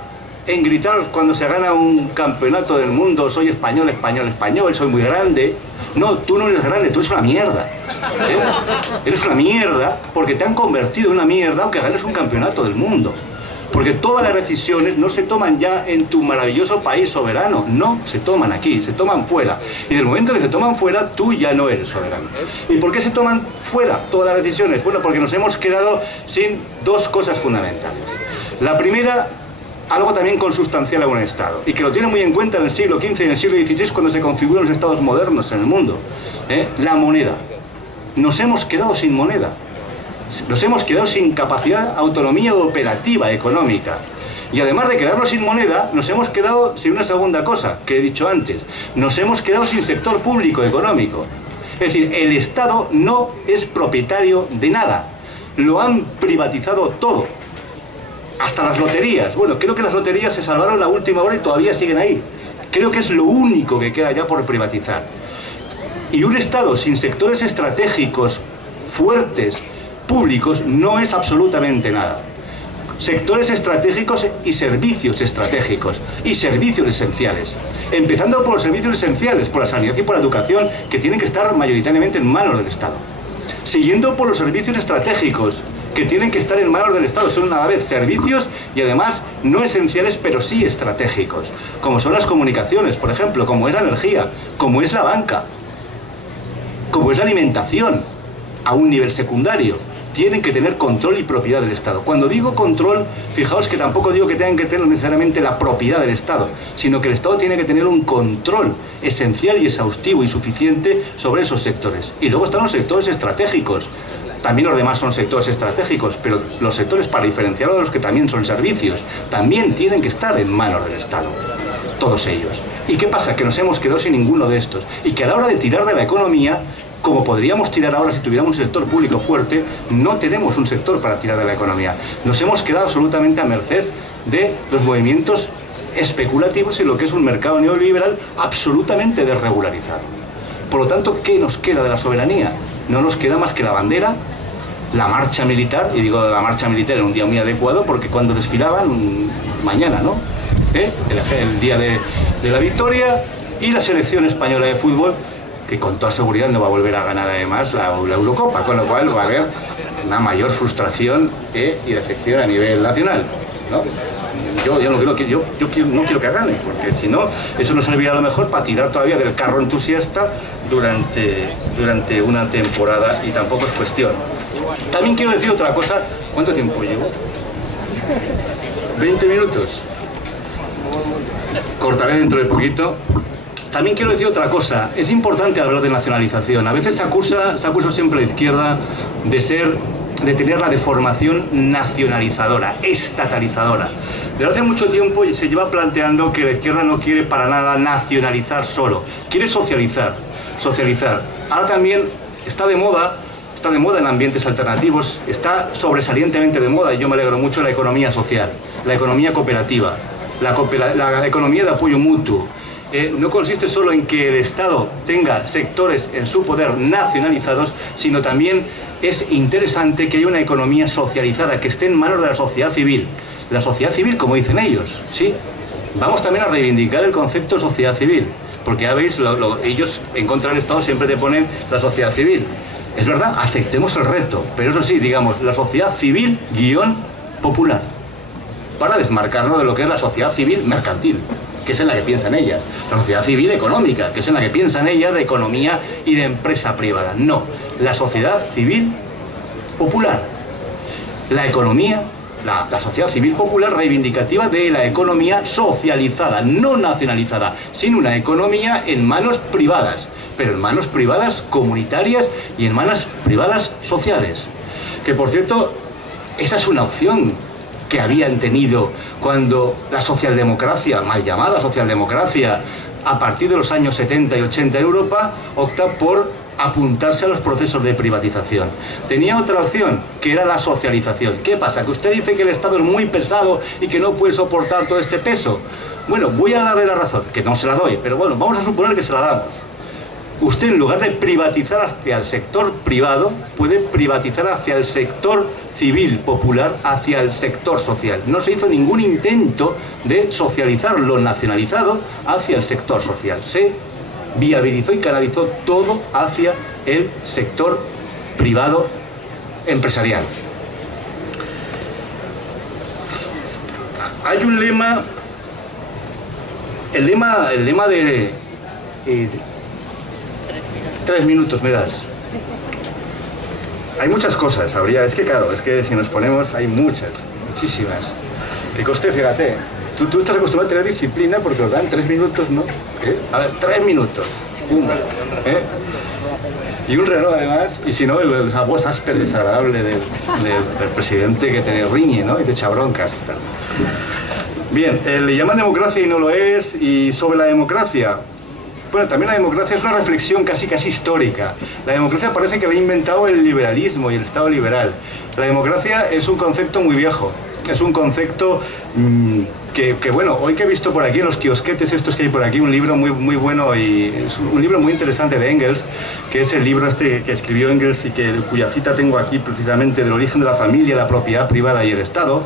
en gritar cuando se gana un campeonato del mundo, soy español, español, español, soy muy grande. No, tú no eres grande, tú eres una mierda. Eres una mierda porque te han convertido en una mierda aunque ganes un campeonato del mundo. Porque todas las decisiones no se toman ya en tu maravilloso país soberano, no se toman aquí, se toman fuera. Y del momento que se toman fuera, tú ya no eres soberano. ¿Y por qué se toman fuera todas las decisiones? Bueno, porque nos hemos quedado sin dos cosas fundamentales. La primera, algo también consustancial a un Estado, y que lo tiene muy en cuenta en el siglo XV y en el siglo XVI cuando se configuran los Estados modernos en el mundo, la moneda. Nos hemos quedado sin moneda. Nos hemos quedado sin capacidad, autonomía operativa económica. Y además de quedarnos sin moneda, nos hemos quedado sin una segunda cosa que he dicho antes. Nos hemos quedado sin sector público económico. Es decir, el Estado no es propietario de nada. Lo han privatizado todo. Hasta las loterías. Bueno, creo que las loterías se salvaron a última hora y todavía siguen ahí. Creo que es lo único que queda ya por privatizar. Y un Estado sin sectores estratégicos fuertes, públicos, no es absolutamente nada. sectores estratégicos y servicios estratégicos y servicios esenciales. Empezando por los servicios esenciales, por la sanidad y por la educación, que tienen que estar mayoritariamente en manos del Estado. Siguiendo por los servicios estratégicos, que tienen que estar en manos del Estado. Son a la vez servicios y además no esenciales, pero sí estratégicos, como son las comunicaciones, por ejemplo, como es la energía, como es la banca, como es la alimentación, a un nivel secundario. Tienen que tener control y propiedad del Estado. Cuando digo control, fijaos que tampoco digo que tengan que tener necesariamente la propiedad del Estado, sino que el Estado tiene que tener un control esencial y exhaustivo y suficiente sobre esos sectores. Y luego están los sectores estratégicos. También los demás son sectores estratégicos, pero los sectores, para diferenciarlos de los que también son servicios, también tienen que estar en manos del Estado. Todos ellos. ¿Y qué pasa? Que nos hemos quedado sin ninguno de estos. Y que a la hora de tirar de la economía, como podríamos tirar ahora si tuviéramos un sector público fuerte, no tenemos un sector para tirar de la economía. Nos hemos quedado absolutamente a merced de los movimientos especulativos y lo que es un mercado neoliberal absolutamente desregularizado. Por lo tanto, ¿qué nos queda de la soberanía? No nos queda más que la bandera, la marcha militar, y digo la marcha militar en un día muy adecuado porque cuando desfilaban, mañana, ¿no? El día de la victoria, y la selección española de fútbol, que con toda seguridad no va a volver a ganar además la Eurocopa, con lo cual va a haber una mayor frustración y decepción a nivel nacional, ¿no? Yo no quiero que gane, porque si no, eso nos servirá a lo mejor para tirar todavía del carro entusiasta durante una temporada, y tampoco es cuestión. También quiero decir otra cosa. ¿Cuánto tiempo llevo? 20 minutos. Cortaré dentro de poquito. También quiero decir otra cosa. Es importante hablar de nacionalización. A veces se acusa siempre a la izquierda de tener la deformación nacionalizadora, estatalizadora. Desde hace mucho tiempo se lleva planteando que la izquierda no quiere para nada nacionalizar solo, quiere socializar. Ahora también está de moda en ambientes alternativos, está sobresalientemente de moda, y yo me alegro mucho, la economía social, la economía cooperativa, la economía de apoyo mutuo. No consiste solo en que el Estado tenga sectores en su poder nacionalizados, sino también es interesante que haya una economía socializada, que esté en manos de la sociedad civil. La sociedad civil, como dicen ellos, ¿sí? Vamos también a reivindicar el concepto de sociedad civil, porque ya veis, ellos en contra del Estado siempre te ponen la sociedad civil. Es verdad, aceptemos el reto, pero eso sí, digamos, la sociedad civil _popular, para desmarcarnos de lo que es la sociedad civil mercantil, que es en la que piensan ellas, la sociedad civil económica, que es en la que piensan ellas de economía y de empresa privada. No, la sociedad civil popular, la economía, la sociedad civil popular reivindicativa de la economía socializada, no nacionalizada, sino una economía en manos privadas, pero en manos privadas comunitarias y en manos privadas sociales. Que por cierto, esa es una opción que habían tenido cuando la socialdemocracia, mal llamada socialdemocracia, a partir de los años 70 y 80 en Europa, opta por apuntarse a los procesos de privatización. Tenía otra opción, que era la socialización. ¿Qué pasa? ¿Que usted dice que el Estado es muy pesado y que no puede soportar todo este peso? Bueno, voy a darle la razón, que no se la doy, pero bueno, vamos a suponer que se la damos. Usted, en lugar de privatizar hacia el sector privado, puede privatizar hacia el sector civil popular, hacia el sector social. No se hizo ningún intento de socializar lo nacionalizado hacia el sector social. Se viabilizó y canalizó todo hacia el sector privado empresarial. Hay un lema, el lema de 3 minutos me das. Hay muchas cosas, es que claro, es que si nos ponemos hay muchísimas. Que coste, fíjate, tú estás acostumbrado a tener disciplina porque nos dan 3 minutos, ¿no? A ver, 3 minutos, y un reloj además, y si no, esa voz áspera y desagradable del presidente que te riñe, ¿no? Y te echa broncas y tal. Bien, le llaman democracia y no lo es, y sobre la democracia. Bueno, también la democracia es una reflexión casi histórica. La democracia parece que la ha inventado el liberalismo y el Estado liberal. La democracia es un concepto muy viejo. Es un concepto que bueno, hoy que he visto por aquí en los kiosquetes estos que hay por aquí, un libro muy bueno y es un libro muy interesante de Engels, que es el libro este que escribió Engels y cuya cita tengo aquí precisamente, del origen de la familia, la propiedad privada y el Estado,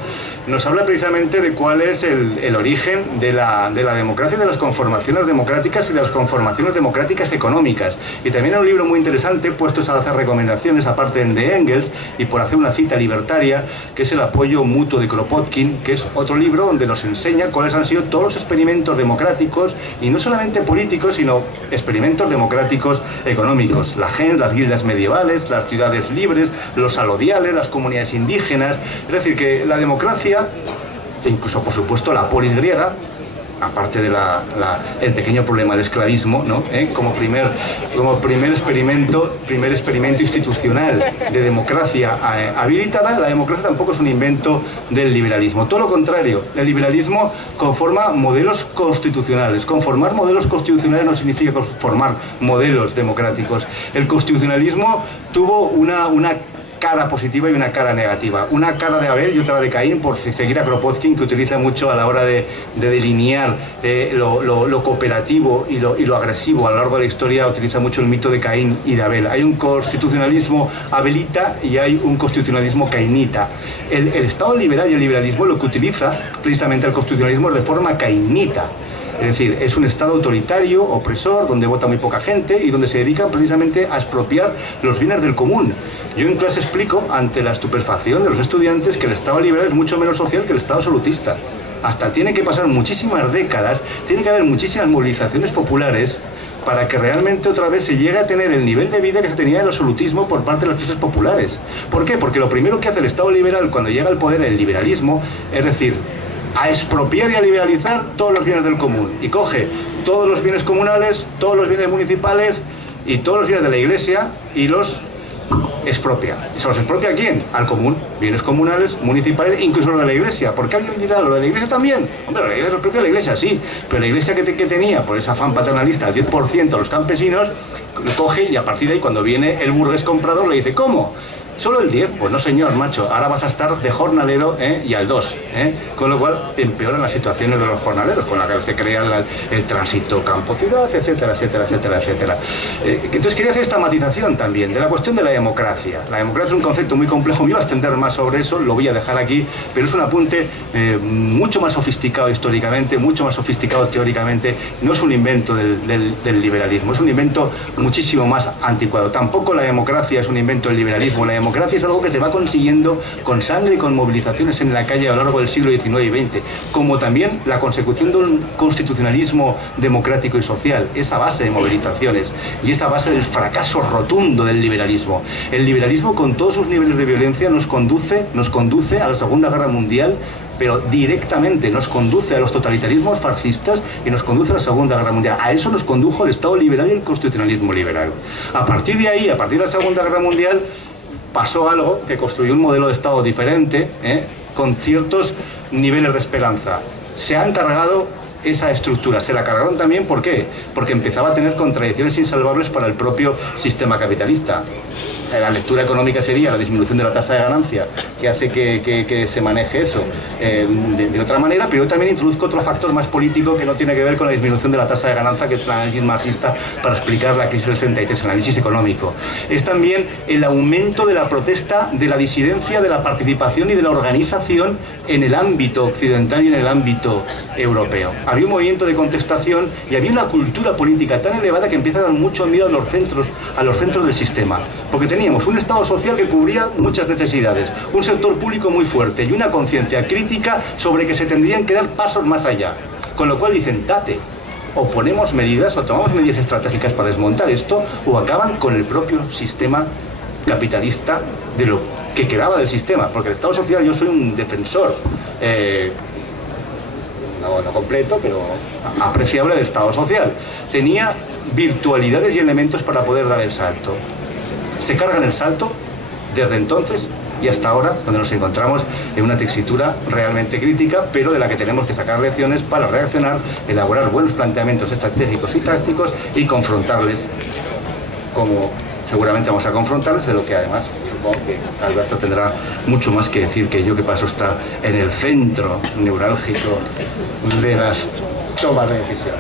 nos habla precisamente de cuál es el origen de la democracia, de las conformaciones democráticas y de las conformaciones democráticas económicas. Y también hay un libro muy interesante, puestos a hacer recomendaciones, aparte de Engels, y por hacer una cita libertaria, que es El apoyo mutuo de Kropotkin, que es otro libro donde nos enseña cuáles han sido todos los experimentos democráticos, y no solamente políticos, sino experimentos democráticos económicos. La gens, las guildas medievales, las ciudades libres, los alodiales, las comunidades indígenas. Es decir, que la democracia, e incluso por supuesto la polis griega, aparte de el pequeño problema de esclavismo, ¿no? como primer experimento institucional de democracia habilitada, la democracia tampoco es un invento del liberalismo. Todo lo contrario, el liberalismo conforma modelos constitucionales. Conformar modelos constitucionales no significa conformar modelos democráticos. El constitucionalismo tuvo una cara positiva y una cara negativa. Una cara de Abel y otra de Caín, por seguir a Kropotkin, que utiliza mucho a la hora de delinear lo cooperativo y lo agresivo. A lo largo de la historia utiliza mucho el mito de Caín y de Abel. Hay un constitucionalismo abelita y hay un constitucionalismo cainita. El Estado liberal y el liberalismo lo que utiliza precisamente el constitucionalismo es de forma cainita. Es decir, es un Estado autoritario, opresor, donde vota muy poca gente y donde se dedican precisamente a expropiar los bienes del común. Yo en clase explico, ante la estupefacción de los estudiantes, que el Estado liberal es mucho menos social que el Estado absolutista. Hasta tiene que pasar muchísimas décadas, tiene que haber muchísimas movilizaciones populares para que realmente otra vez se llegue a tener el nivel de vida que se tenía en el absolutismo por parte de las clases populares. ¿Por qué? Porque lo primero que hace el Estado liberal cuando llega al poder, el liberalismo, es decir, a expropiar y a liberalizar todos los bienes del común. Y coge todos los bienes comunales, todos los bienes municipales y todos los bienes de la Iglesia y los expropia. ¿Y se los expropia a quién? Al común. Bienes comunales, municipales, incluso los de la Iglesia. ¿Por qué alguien dirá lo de la Iglesia también? Hombre, la Iglesia los expropia a la Iglesia, sí. Pero la Iglesia que tenía, por ese afán paternalista, el 10% a los campesinos, lo coge y a partir de ahí, cuando viene el burgués comprador, le dice, ¿cómo? ¿Solo el 10? Pues no señor, macho, ahora vas a estar de jornalero y al 2, con lo cual empeoran las situaciones de los jornaleros, con la que se crea el tránsito campo-ciudad, etcétera, etcétera, etcétera, etcétera. Entonces quería hacer esta matización también de la cuestión de la democracia. La democracia es un concepto muy complejo, me iba a extender más sobre eso, lo voy a dejar aquí, pero es un apunte mucho más sofisticado históricamente, mucho más sofisticado teóricamente, no es un invento del liberalismo, es un invento muchísimo más anticuado. Tampoco la democracia es un invento del liberalismo, la democracia es algo que se va consiguiendo con sangre y con movilizaciones en la calle a lo largo del siglo XIX y XX, como también la consecución de un constitucionalismo democrático y social, esa base de movilizaciones y esa base del fracaso rotundo del liberalismo. El liberalismo, con todos sus niveles de violencia, nos conduce a la Segunda Guerra Mundial, pero directamente nos conduce a los totalitarismos fascistas y nos conduce a la Segunda Guerra Mundial. A eso nos condujo el Estado liberal y el constitucionalismo liberal. A partir de ahí, a partir de la Segunda Guerra Mundial, pasó algo que construyó un modelo de Estado diferente, con ciertos niveles de esperanza. Se han cargado esa estructura. Se la cargaron también, ¿por qué? Porque empezaba a tener contradicciones insalvables para el propio sistema capitalista. La lectura económica sería la disminución de la tasa de ganancia, que hace que se maneje eso de otra manera, pero yo también introduzco otro factor más político que no tiene que ver con la disminución de la tasa de ganancia, que es el análisis marxista para explicar la crisis del 63, el análisis económico. Es también el aumento de la protesta, de la disidencia, de la participación y de la organización en el ámbito occidental y en el ámbito europeo. Había un movimiento de contestación y había una cultura política tan elevada que empieza a dar mucho miedo a los centros del sistema, porque teníamos un Estado social que cubría muchas necesidades, un sector público muy fuerte y una conciencia crítica sobre que se tendrían que dar pasos más allá, con lo cual dicen, date, o ponemos medidas o tomamos medidas estratégicas para desmontar esto, o acaban con el propio sistema capitalista de lo que quedaba del sistema, porque el Estado social, yo soy un defensor no completo, pero apreciable del Estado social. Tenía virtualidades y elementos para poder dar el salto. Se cargan el salto desde entonces y hasta ahora, donde nos encontramos en una tesitura realmente crítica, pero de la que tenemos que sacar lecciones para reaccionar, elaborar buenos planteamientos estratégicos y tácticos y confrontarles, como seguramente vamos a confrontarles, de lo que además supongo que Alberto tendrá mucho más que decir que yo, que para eso está en el centro neurálgico de las tomas de decisiones.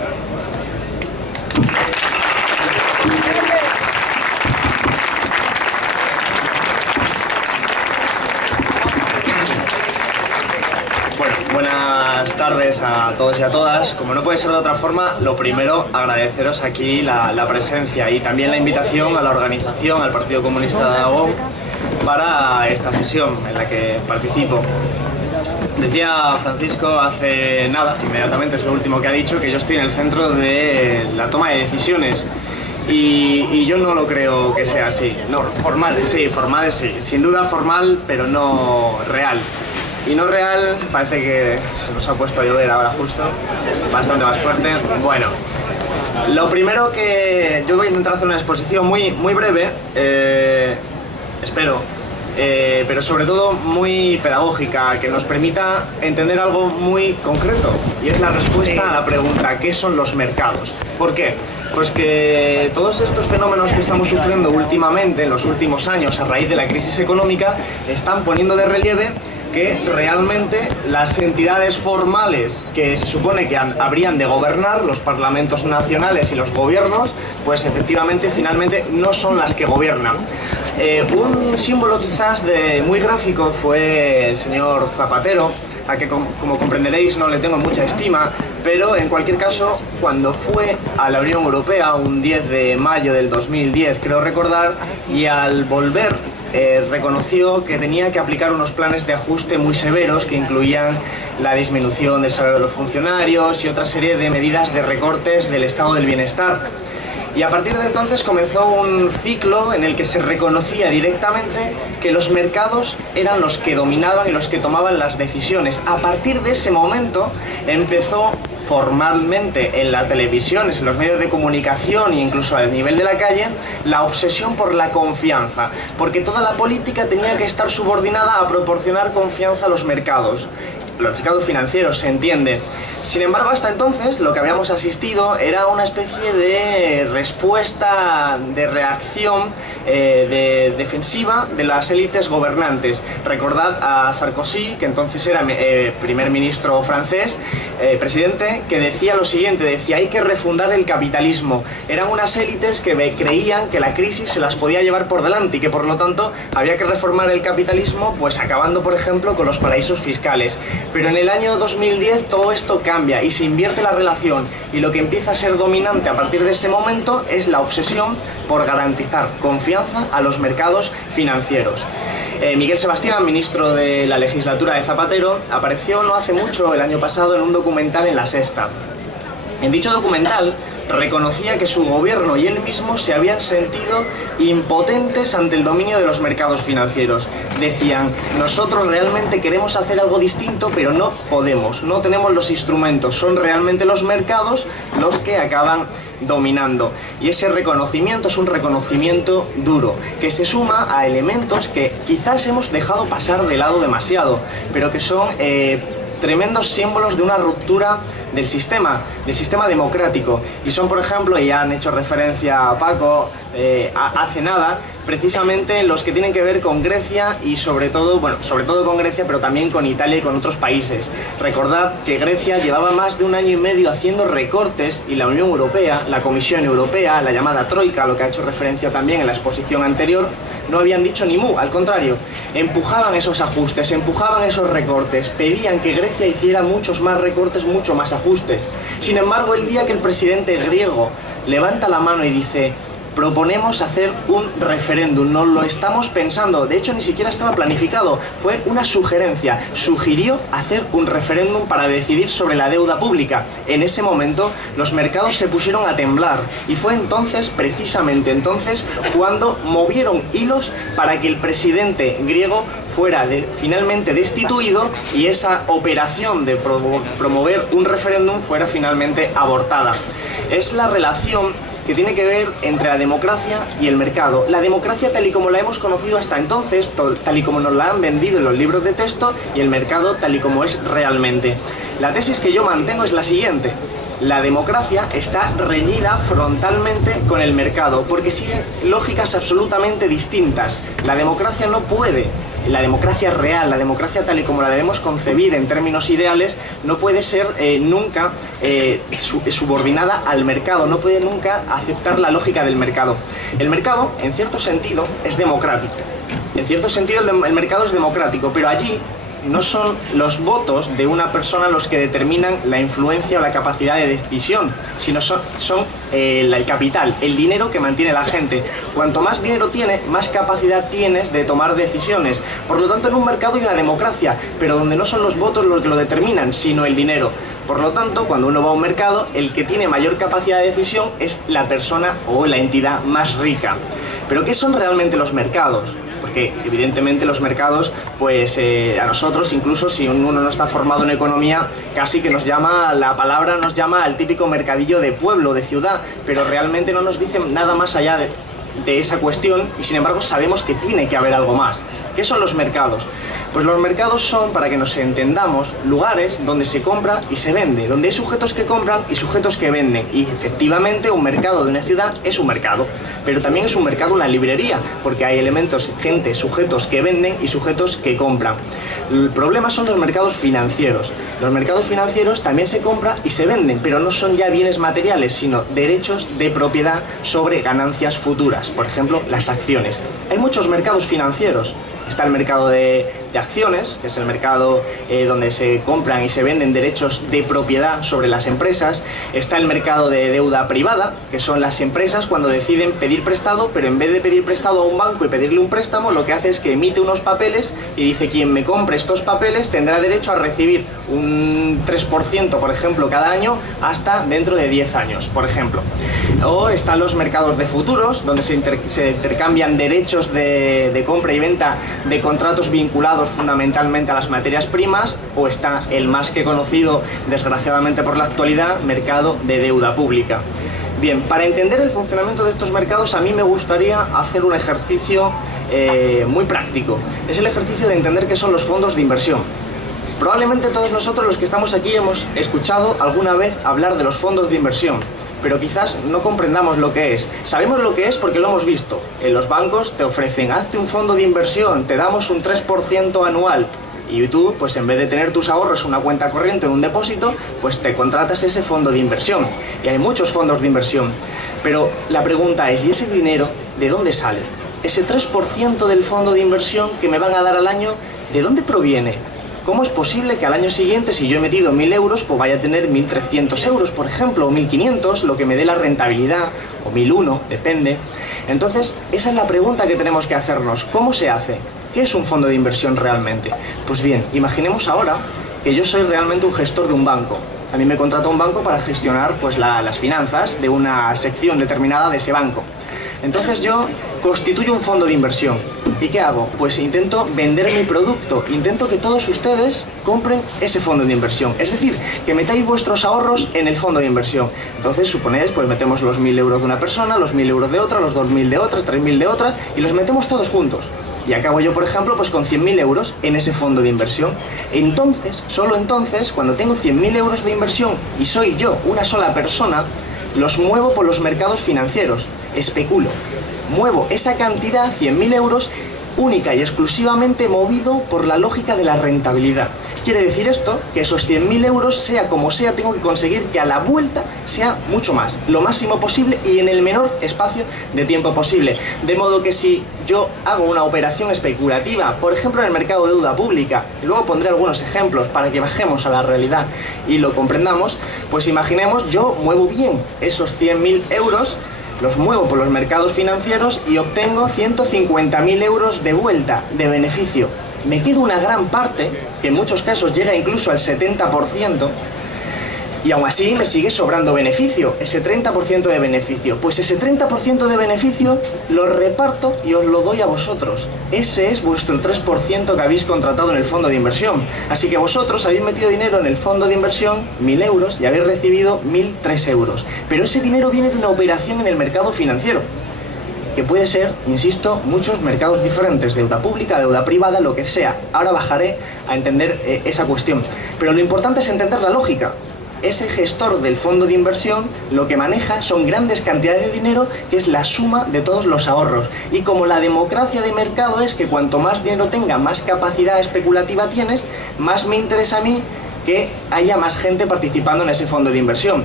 buenas tardes a todos y a todas. Como no puede ser de otra forma, lo primero, agradeceros aquí la presencia y también la invitación a la organización, al Partido Comunista de Aragón, para esta sesión en la que participo. Decía Francisco hace nada, inmediatamente es lo último que ha dicho, que yo estoy en el centro de la toma de decisiones. Y yo no lo creo que sea así. No, formal sí, sin duda formal, pero no real. Y no real, parece que se nos ha puesto a llover ahora justo, bastante más fuerte. Bueno, lo primero que yo voy a intentar hacer una exposición muy breve, espero, pero sobre todo muy pedagógica, que nos permita entender algo muy concreto, y es la respuesta a la pregunta: ¿qué son los mercados? ¿Por qué? Pues que todos estos fenómenos que estamos sufriendo últimamente, en los últimos años, a raíz de la crisis económica, están poniendo de relieve que realmente las entidades formales que se supone que habrían de gobernar, los parlamentos nacionales y los gobiernos, pues efectivamente, finalmente, no son las que gobiernan. Un símbolo quizás muy gráfico fue el señor Zapatero, a que como comprenderéis no le tengo mucha estima, pero en cualquier caso, cuando fue a la Unión Europea un 10 de mayo del 2010, creo recordar, y al volver reconoció que tenía que aplicar unos planes de ajuste muy severos que incluían la disminución del salario de los funcionarios y otra serie de medidas de recortes del estado del bienestar. Y a partir de entonces comenzó un ciclo en el que se reconocía directamente que los mercados eran los que dominaban y los que tomaban las decisiones. A partir de ese momento empezó formalmente en las televisiones, en los medios de comunicación e incluso a nivel de la calle, la obsesión por la confianza, porque toda la política tenía que estar subordinada a proporcionar confianza a los mercados financieros, se entiende. Sin embargo, hasta entonces lo que habíamos asistido era una especie de respuesta, de reacción defensiva de las élites gobernantes. Recordad a Sarkozy, que entonces era primer ministro francés, presidente, que decía lo siguiente, decía: hay que refundar el capitalismo. Eran unas élites que creían que la crisis se las podía llevar por delante y que por lo tanto había que reformar el capitalismo, pues acabando por ejemplo con los paraísos fiscales. Pero en el año 2010 todo esto cambia y se invierte la relación, y lo que empieza a ser dominante a partir de ese momento es la obsesión por garantizar confianza a los mercados financieros. Miguel Sebastián, ministro de la legislatura de Zapatero, apareció no hace mucho, el año pasado, en un documental en La Sexta. En dicho documental reconocía que su gobierno y él mismo se habían sentido impotentes ante el dominio de los mercados financieros. Decían: nosotros realmente queremos hacer algo distinto, pero no podemos, no tenemos los instrumentos, son realmente los mercados los que acaban dominando. Y ese reconocimiento es un reconocimiento duro, que se suma a elementos que quizás hemos dejado pasar de lado demasiado, pero que son tremendos símbolos de una ruptura del sistema democrático. Y son, por ejemplo, y han hecho referencia a Paco hace nada, precisamente los que tienen que ver con Grecia y sobre todo con Grecia, pero también con Italia y con otros países. Recordad que Grecia llevaba más de un año y medio haciendo recortes, y la Unión Europea, la Comisión Europea, la llamada Troika, a lo que ha hecho referencia también en la exposición anterior, no habían dicho ni mu, al contrario, empujaban esos ajustes, empujaban esos recortes, pedían que Grecia hiciera muchos más recortes, mucho más ajustes. Sin embargo, el día que el presidente griego levanta la mano y dice: proponemos hacer un referéndum, no lo estamos pensando, de hecho ni siquiera estaba planificado, fue una sugerencia, sugirió hacer un referéndum para decidir sobre la deuda pública. En ese momento los mercados se pusieron a temblar, y fue entonces, precisamente entonces, cuando movieron hilos para que el presidente griego fuera finalmente destituido y esa operación de promover un referéndum fuera finalmente abortada. Es la relación que tiene que ver entre la democracia y el mercado. La democracia tal y como la hemos conocido hasta entonces, tal y como nos la han vendido en los libros de texto, y el mercado tal y como es realmente. La tesis que yo mantengo es la siguiente: la democracia está reñida frontalmente con el mercado, porque siguen lógicas absolutamente distintas. La democracia no puede, la democracia real, la democracia tal y como la debemos concebir en términos ideales, no puede ser nunca subordinada al mercado, no puede nunca aceptar la lógica del mercado. El mercado, en cierto sentido, es democrático. En cierto sentido, el mercado es democrático, pero allí no son los votos de una persona los que determinan la influencia o la capacidad de decisión, sino son el capital, el dinero que mantiene la gente. Cuanto más dinero tiene, más capacidad tienes de tomar decisiones. Por lo tanto, en un mercado hay una democracia, pero donde no son los votos los que lo determinan, sino el dinero. Por lo tanto, cuando uno va a un mercado, el que tiene mayor capacidad de decisión es la persona o la entidad más rica. ¿Pero qué son realmente los mercados? Porque evidentemente los mercados, pues a nosotros, incluso si uno no está formado en economía, casi que nos llama, la palabra nos llama al típico mercadillo de pueblo, de ciudad, pero realmente no nos dicen nada más allá de esa cuestión, y sin embargo sabemos que tiene que haber algo más. ¿Qué son los mercados? Pues los mercados son, para que nos entendamos, lugares donde se compra y se vende, donde hay sujetos que compran y sujetos que venden. Y efectivamente un mercado de una ciudad es un mercado, pero también es un mercado una librería, porque hay elementos, gente, sujetos que venden y sujetos que compran. El problema son los mercados financieros. Los mercados financieros también se compra y se venden, pero no son ya bienes materiales, sino derechos de propiedad sobre ganancias futuras. Por ejemplo, las acciones. Hay muchos mercados financieros. Está el mercado de acciones, que es el mercado donde se compran y se venden derechos de propiedad sobre las empresas. Está el mercado de deuda privada, que son las empresas cuando deciden pedir prestado, pero en vez de pedir prestado a un banco y pedirle un préstamo, lo que hace es que emite unos papeles y dice: quien me compre estos papeles tendrá derecho a recibir un 3%, por ejemplo, cada año hasta dentro de 10 años, por ejemplo. O están los mercados de futuros, donde se intercambian derechos de compra y venta de contratos vinculados fundamentalmente a las materias primas. O está el más que conocido, desgraciadamente por la actualidad, mercado de deuda pública. Bien, para entender el funcionamiento de estos mercados, a mí me gustaría hacer un ejercicio muy práctico. Es el ejercicio de entender qué son los fondos de inversión. Probablemente todos nosotros los que estamos aquí hemos escuchado alguna vez hablar de los fondos de inversión, pero quizás no comprendamos lo que es. Sabemos lo que es porque lo hemos visto. En los bancos te ofrecen: hazte un fondo de inversión, te damos un 3% anual. Y tú, pues en vez de tener tus ahorros en una cuenta corriente, en un depósito, pues te contratas ese fondo de inversión. Y hay muchos fondos de inversión. Pero la pregunta es: ¿y ese dinero de dónde sale? Ese 3% del fondo de inversión que me van a dar al año, ¿de dónde proviene? ¿Cómo es posible que al año siguiente, si yo he metido 1.000 euros, pues vaya a tener 1.300 euros, por ejemplo, o 1.500, lo que me dé la rentabilidad, o 1.001, depende? Entonces, esa es la pregunta que tenemos que hacernos. ¿Cómo se hace? ¿Qué es un fondo de inversión realmente? Pues bien, imaginemos ahora que yo soy realmente un gestor de un banco. A mí me contrata un banco para gestionar pues, las finanzas de una sección determinada de ese banco. Entonces yo constituyo un fondo de inversión. ¿Y qué hago? Pues intento vender mi producto, intento que todos ustedes compren ese fondo de inversión. Es decir, que metáis vuestros ahorros en el fondo de inversión. Entonces, suponéis, pues metemos los 1.000 euros de una persona, los 1.000 euros de otra, los 2.000 de otra, 3.000 de otra, y los metemos todos juntos. Y acabo yo, por ejemplo, pues con 100.000 euros en ese fondo de inversión. Entonces, solo entonces, cuando tengo 100.000 euros de inversión y soy yo una sola persona, los muevo por los mercados financieros. Especulo. Muevo esa cantidad, 100.000 euros, única y exclusivamente movido por la lógica de la rentabilidad. Quiere decir esto que esos 100.000 euros, sea como sea, tengo que conseguir que a la vuelta sea mucho más, lo máximo posible y en el menor espacio de tiempo posible. De modo que si yo hago una operación especulativa, por ejemplo en el mercado de deuda pública, y luego pondré algunos ejemplos para que bajemos a la realidad y lo comprendamos, pues imaginemos, yo muevo bien esos 100.000 euros, los muevo por los mercados financieros y obtengo 150.000 euros de vuelta, de beneficio. Me queda una gran parte, que en muchos casos llega incluso al 70%, y aún así me sigue sobrando beneficio, ese 30% de beneficio. Pues ese 30% de beneficio lo reparto y os lo doy a vosotros. Ese es vuestro 3% que habéis contratado en el fondo de inversión. Así que vosotros habéis metido dinero en el fondo de inversión, 1.000 euros, y habéis recibido 1.003 euros. Pero ese dinero viene de una operación en el mercado financiero, que puede ser, insisto, muchos mercados diferentes, deuda pública, deuda privada, lo que sea. Ahora bajaré a entender esa cuestión. Pero lo importante es entender la lógica. Ese gestor del fondo de inversión lo que maneja son grandes cantidades de dinero, que es la suma de todos los ahorros. Y como la democracia de mercado es que cuanto más dinero tenga, más capacidad especulativa tienes, más me interesa a mí que haya más gente participando en ese fondo de inversión.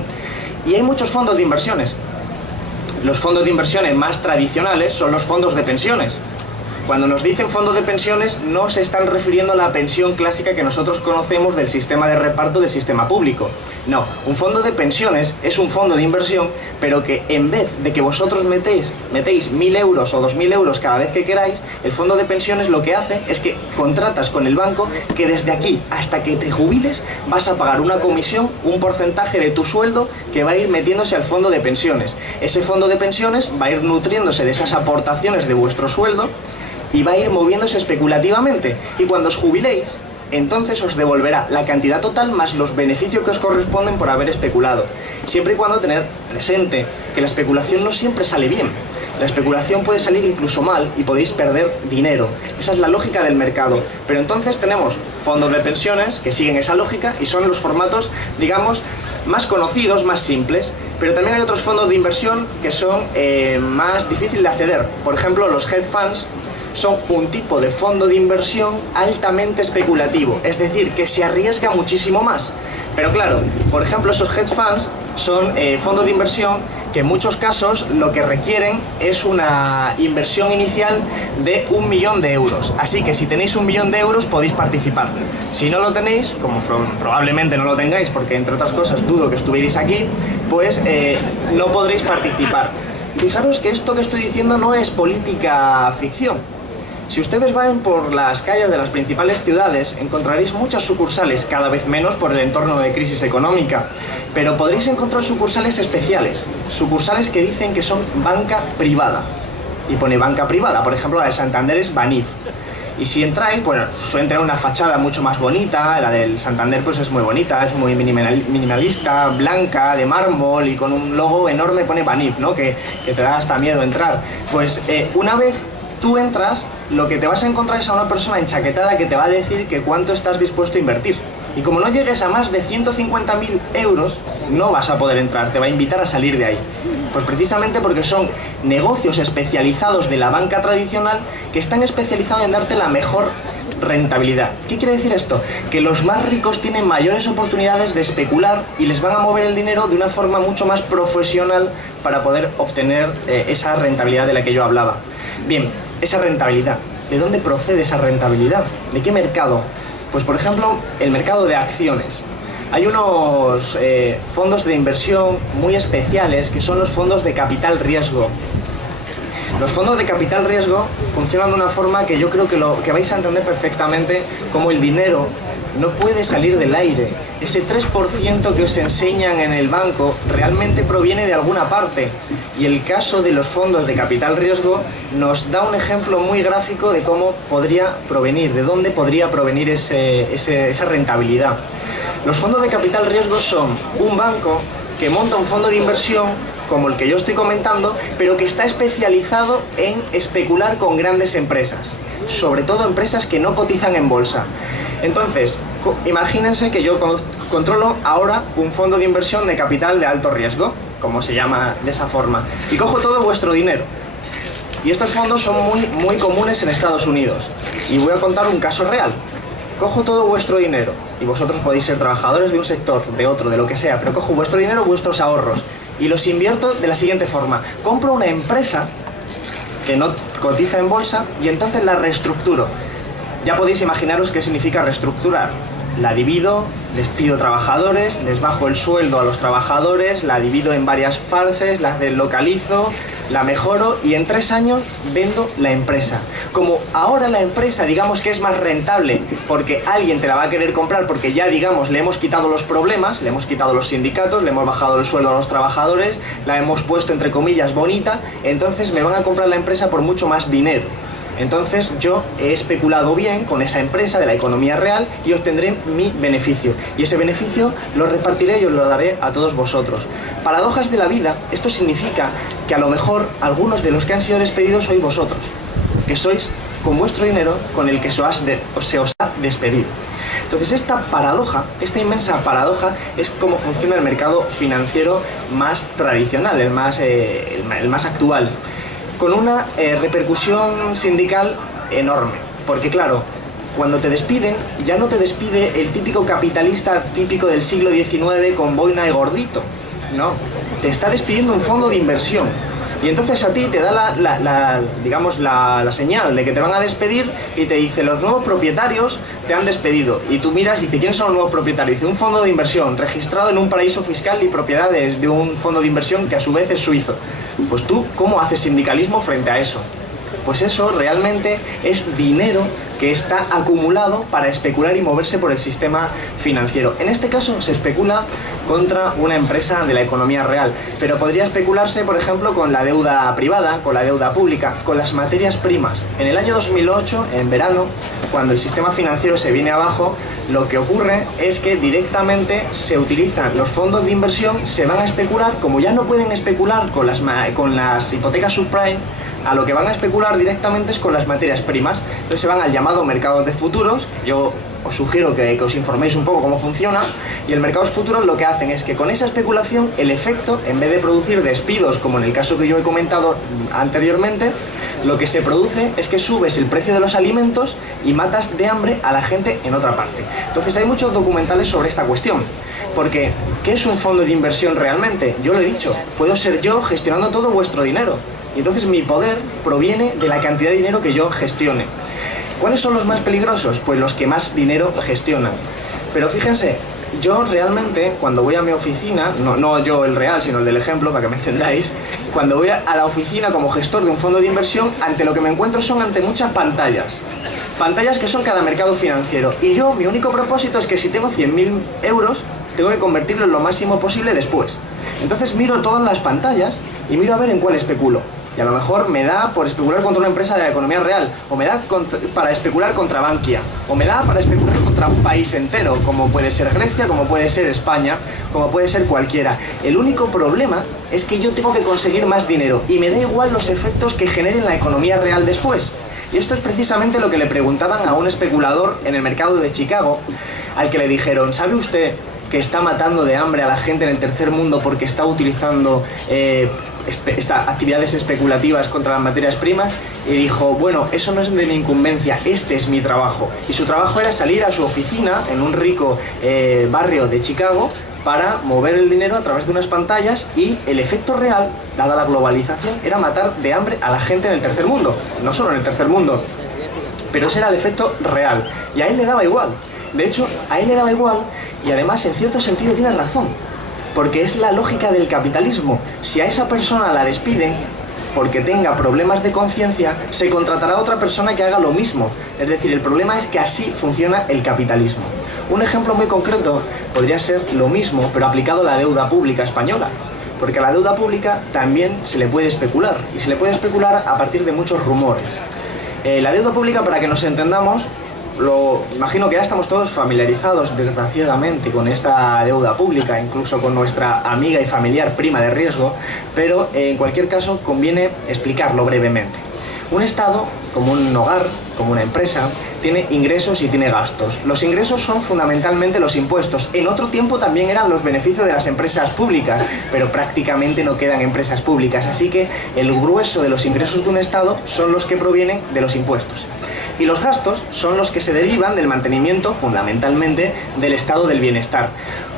Y hay muchos fondos de inversiones. Los fondos de inversiones más tradicionales son los fondos de pensiones. Cuando nos dicen fondo de pensiones no se están refiriendo a la pensión clásica que nosotros conocemos del sistema de reparto del sistema público. No, un fondo de pensiones es un fondo de inversión, pero que en vez de que vosotros metéis 1.000 euros o 2.000 euros cada vez que queráis, el fondo de pensiones lo que hace es que contratas con el banco que desde aquí hasta que te jubiles vas a pagar una comisión, un porcentaje de tu sueldo que va a ir metiéndose al fondo de pensiones. Ese fondo de pensiones va a ir nutriéndose de esas aportaciones de vuestro sueldo y va a ir moviéndose especulativamente. Y cuando os jubiléis, entonces os devolverá la cantidad total más los beneficios que os corresponden por haber especulado. Siempre y cuando tener presente que la especulación no siempre sale bien. La especulación puede salir incluso mal y podéis perder dinero. Esa es la lógica del mercado. Pero entonces tenemos fondos de pensiones que siguen esa lógica y son los formatos, digamos, más conocidos, más simples. Pero también hay otros fondos de inversión que son más difíciles de acceder. Por ejemplo, los hedge funds son un tipo de fondo de inversión altamente especulativo, es decir, que se arriesga muchísimo más. Pero claro, por ejemplo, esos hedge funds son fondos de inversión que en muchos casos lo que requieren es una inversión inicial de 1 millón de euros. Así que si tenéis 1 millón de euros podéis participar. Si no lo tenéis, como probablemente no lo tengáis, porque entre otras cosas dudo que estuvierais aquí, pues no podréis participar. Fijaros que esto que estoy diciendo no es política ficción. Si ustedes van por las calles de las principales ciudades, encontraréis muchas sucursales, cada vez menos por el entorno de crisis económica, pero podréis encontrar sucursales especiales, sucursales que dicen que son banca privada. Y pone banca privada, por ejemplo la de Santander es Banif. Y si entráis, bueno, suelen tener una fachada mucho más bonita, la del Santander pues es muy bonita, es muy minimalista, blanca, de mármol y con un logo enorme pone Banif, ¿no? Que te da hasta miedo entrar. Pues una vez tú entras, lo que te vas a encontrar es a una persona enchaquetada que te va a decir que cuánto estás dispuesto a invertir. Y como no llegues a más de 150.000 euros, no vas a poder entrar, te va a invitar a salir de ahí. Pues precisamente porque son negocios especializados de la banca tradicional que están especializados en darte la mejor rentabilidad. ¿Qué quiere decir esto? Que los más ricos tienen mayores oportunidades de especular y les van a mover el dinero de una forma mucho más profesional para poder obtener esa rentabilidad de la que yo hablaba. Bien, esa rentabilidad. ¿De dónde procede esa rentabilidad? ¿De qué mercado? Pues por ejemplo, el mercado de acciones. Hay unos fondos de inversión muy especiales que son los fondos de capital riesgo. Los fondos de capital riesgo funcionan de una forma que yo creo que vais a entender perfectamente, como el dinero no puede salir del aire. Ese 3% que os enseñan en el banco realmente proviene de alguna parte. Y el caso de los fondos de capital riesgo nos da un ejemplo muy gráfico de cómo podría provenir, de dónde podría provenir esa rentabilidad. Los fondos de capital riesgo son un banco que monta un fondo de inversión como el que yo estoy comentando, pero que está especializado en especular con grandes empresas, sobre todo empresas que no cotizan en bolsa. Entonces, imagínense que yo controlo ahora un fondo de inversión de capital de alto riesgo, como se llama de esa forma, y cojo todo vuestro dinero. Y estos fondos son muy comunes en Estados Unidos. Y voy a contar un caso real. Cojo todo vuestro dinero, y vosotros podéis ser trabajadores de un sector, de otro, de lo que sea, pero cojo vuestro dinero, vuestros ahorros, y los invierto de la siguiente forma. Compro una empresa que no cotiza en bolsa y entonces la reestructuro. Ya podéis imaginaros qué significa reestructurar. La divido, despido trabajadores, les bajo el sueldo a los trabajadores, la divido en varias fases, la deslocalizo, la mejoro y en 3 años vendo la empresa. Como ahora la empresa digamos que es más rentable porque alguien te la va a querer comprar porque ya digamos le hemos quitado los problemas, le hemos quitado los sindicatos, le hemos bajado el sueldo a los trabajadores, la hemos puesto entre comillas bonita, entonces me van a comprar la empresa por mucho más dinero. Entonces yo he especulado bien con esa empresa de la economía real y obtendré mi beneficio. Y ese beneficio lo repartiré y os lo daré a todos vosotros. Paradojas de la vida, esto significa que a lo mejor algunos de los que han sido despedidos sois vosotros, que sois con vuestro dinero con el que se os ha despedido. Entonces esta paradoja, esta inmensa paradoja, es cómo funciona el mercado financiero más tradicional, el más actual, con una repercusión sindical enorme. Porque claro, cuando te despiden, ya no te despide el típico capitalista típico del siglo XIX con boina y gordito. No, te está despidiendo un fondo de inversión. Y entonces a ti te da la señal de que te van a despedir y te dice: los nuevos propietarios te han despedido. Y tú miras y dice: ¿quiénes son los nuevos propietarios? Dice: un fondo de inversión registrado en un paraíso fiscal y propiedad de un fondo de inversión que a su vez es suizo. Pues tú, ¿cómo haces sindicalismo frente a eso? Pues eso realmente es dinero que está acumulado para especular y moverse por el sistema financiero. En este caso se especula contra una empresa de la economía real, pero podría especularse, por ejemplo, con la deuda privada, con la deuda pública, con las materias primas. En el año 2008, en verano, cuando el sistema financiero se viene abajo, lo que ocurre es que directamente se utilizan los fondos de inversión, se van a especular, como ya no pueden especular con las hipotecas subprime, a lo que van a especular directamente es con las materias primas. Entonces se van al llamado mercado de futuros. Yo os sugiero que os informéis un poco cómo funciona. Y el mercado de futuros lo que hacen es que con esa especulación el efecto, en vez de producir despidos como en el caso que yo he comentado anteriormente, lo que se produce es que subes el precio de los alimentos y matas de hambre a la gente en otra parte. Entonces hay muchos documentales sobre esta cuestión. Porque, ¿qué es un fondo de inversión realmente? Yo lo he dicho, puedo ser yo gestionando todo vuestro dinero. Y entonces mi poder proviene de la cantidad de dinero que yo gestione. ¿Cuáles son los más peligrosos? Pues los que más dinero gestionan. Pero fíjense, yo realmente cuando voy a mi oficina, no yo el real, sino el del ejemplo, para que me entendáis, cuando voy a la oficina como gestor de un fondo de inversión, ante lo que me encuentro son ante muchas pantallas. Pantallas que son cada mercado financiero. Y yo, mi único propósito es que si tengo 100.000 euros, tengo que convertirlo en lo máximo posible después. Entonces miro todas las pantallas y miro a ver en cuál especulo. Y a lo mejor me da por especular contra una empresa de la economía real, o me da para especular contra Bankia, o me da para especular contra un país entero, como puede ser Grecia, como puede ser España, como puede ser cualquiera. El único problema es que yo tengo que conseguir más dinero, y me da igual los efectos que generen la economía real después. Y esto es precisamente lo que le preguntaban a un especulador en el mercado de Chicago, al que le dijeron: ¿sabe usted que está matando de hambre a la gente en el tercer mundo porque está utilizando actividades especulativas contra las materias primas? Y dijo: bueno, eso no es de mi incumbencia, este es mi trabajo. Y su trabajo era salir a su oficina en un rico barrio de Chicago para mover el dinero a través de unas pantallas, y el efecto real, dada la globalización, era matar de hambre a la gente en el tercer mundo. No solo en el tercer mundo, pero ese era el efecto real. Y a él le daba igual. De hecho, a él le daba igual, y además en cierto sentido tiene razón, porque es la lógica del capitalismo. Si a esa persona la despiden porque tenga problemas de conciencia, se contratará a otra persona que haga lo mismo. Es decir, el problema es que así funciona el capitalismo. Un ejemplo muy concreto podría ser lo mismo, pero aplicado a la deuda pública española. Porque a la deuda pública también se le puede especular, y se le puede especular a partir de muchos rumores. La deuda pública, para que nos entendamos, imagino que ya estamos todos familiarizados, desgraciadamente, con esta deuda pública, incluso con nuestra amiga y familiar prima de riesgo, pero en cualquier caso conviene explicarlo brevemente. Un Estado, como un hogar, como una empresa, tiene ingresos y tiene gastos. Los ingresos son fundamentalmente los impuestos. En otro tiempo también eran los beneficios de las empresas públicas, pero prácticamente no quedan empresas públicas, así que el grueso de los ingresos de un Estado son los que provienen de los impuestos. Y los gastos son los que se derivan del mantenimiento, fundamentalmente, del estado del bienestar.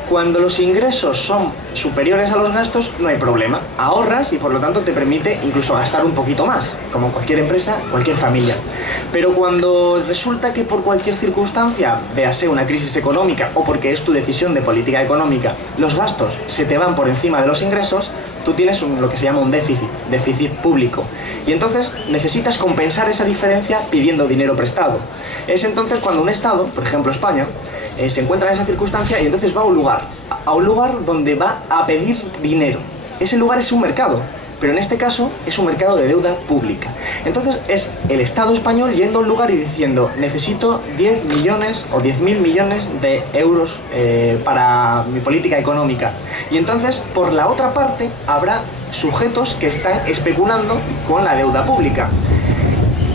Cuando los ingresos son superiores a los gastos, no hay problema. Ahorras y por lo tanto te permite incluso gastar un poquito más, como cualquier empresa, cualquier familia. Pero cuando resulta que por cualquier circunstancia, véase una crisis económica o porque es tu decisión de política económica, los gastos se te van por encima de los ingresos, tú tienes lo que se llama un déficit público. Y entonces necesitas compensar esa diferencia pidiendo dinero prestado. Es entonces cuando un Estado, por ejemplo España, se encuentra en esa circunstancia y entonces va a un lugar donde va a pedir dinero. Ese lugar es un mercado, pero en este caso es un mercado de deuda pública. Entonces es el Estado español yendo a un lugar y diciendo: necesito 10 millones o 10.000 millones de euros para mi política económica. Y entonces, por la otra parte, habrá sujetos que están especulando con la deuda pública.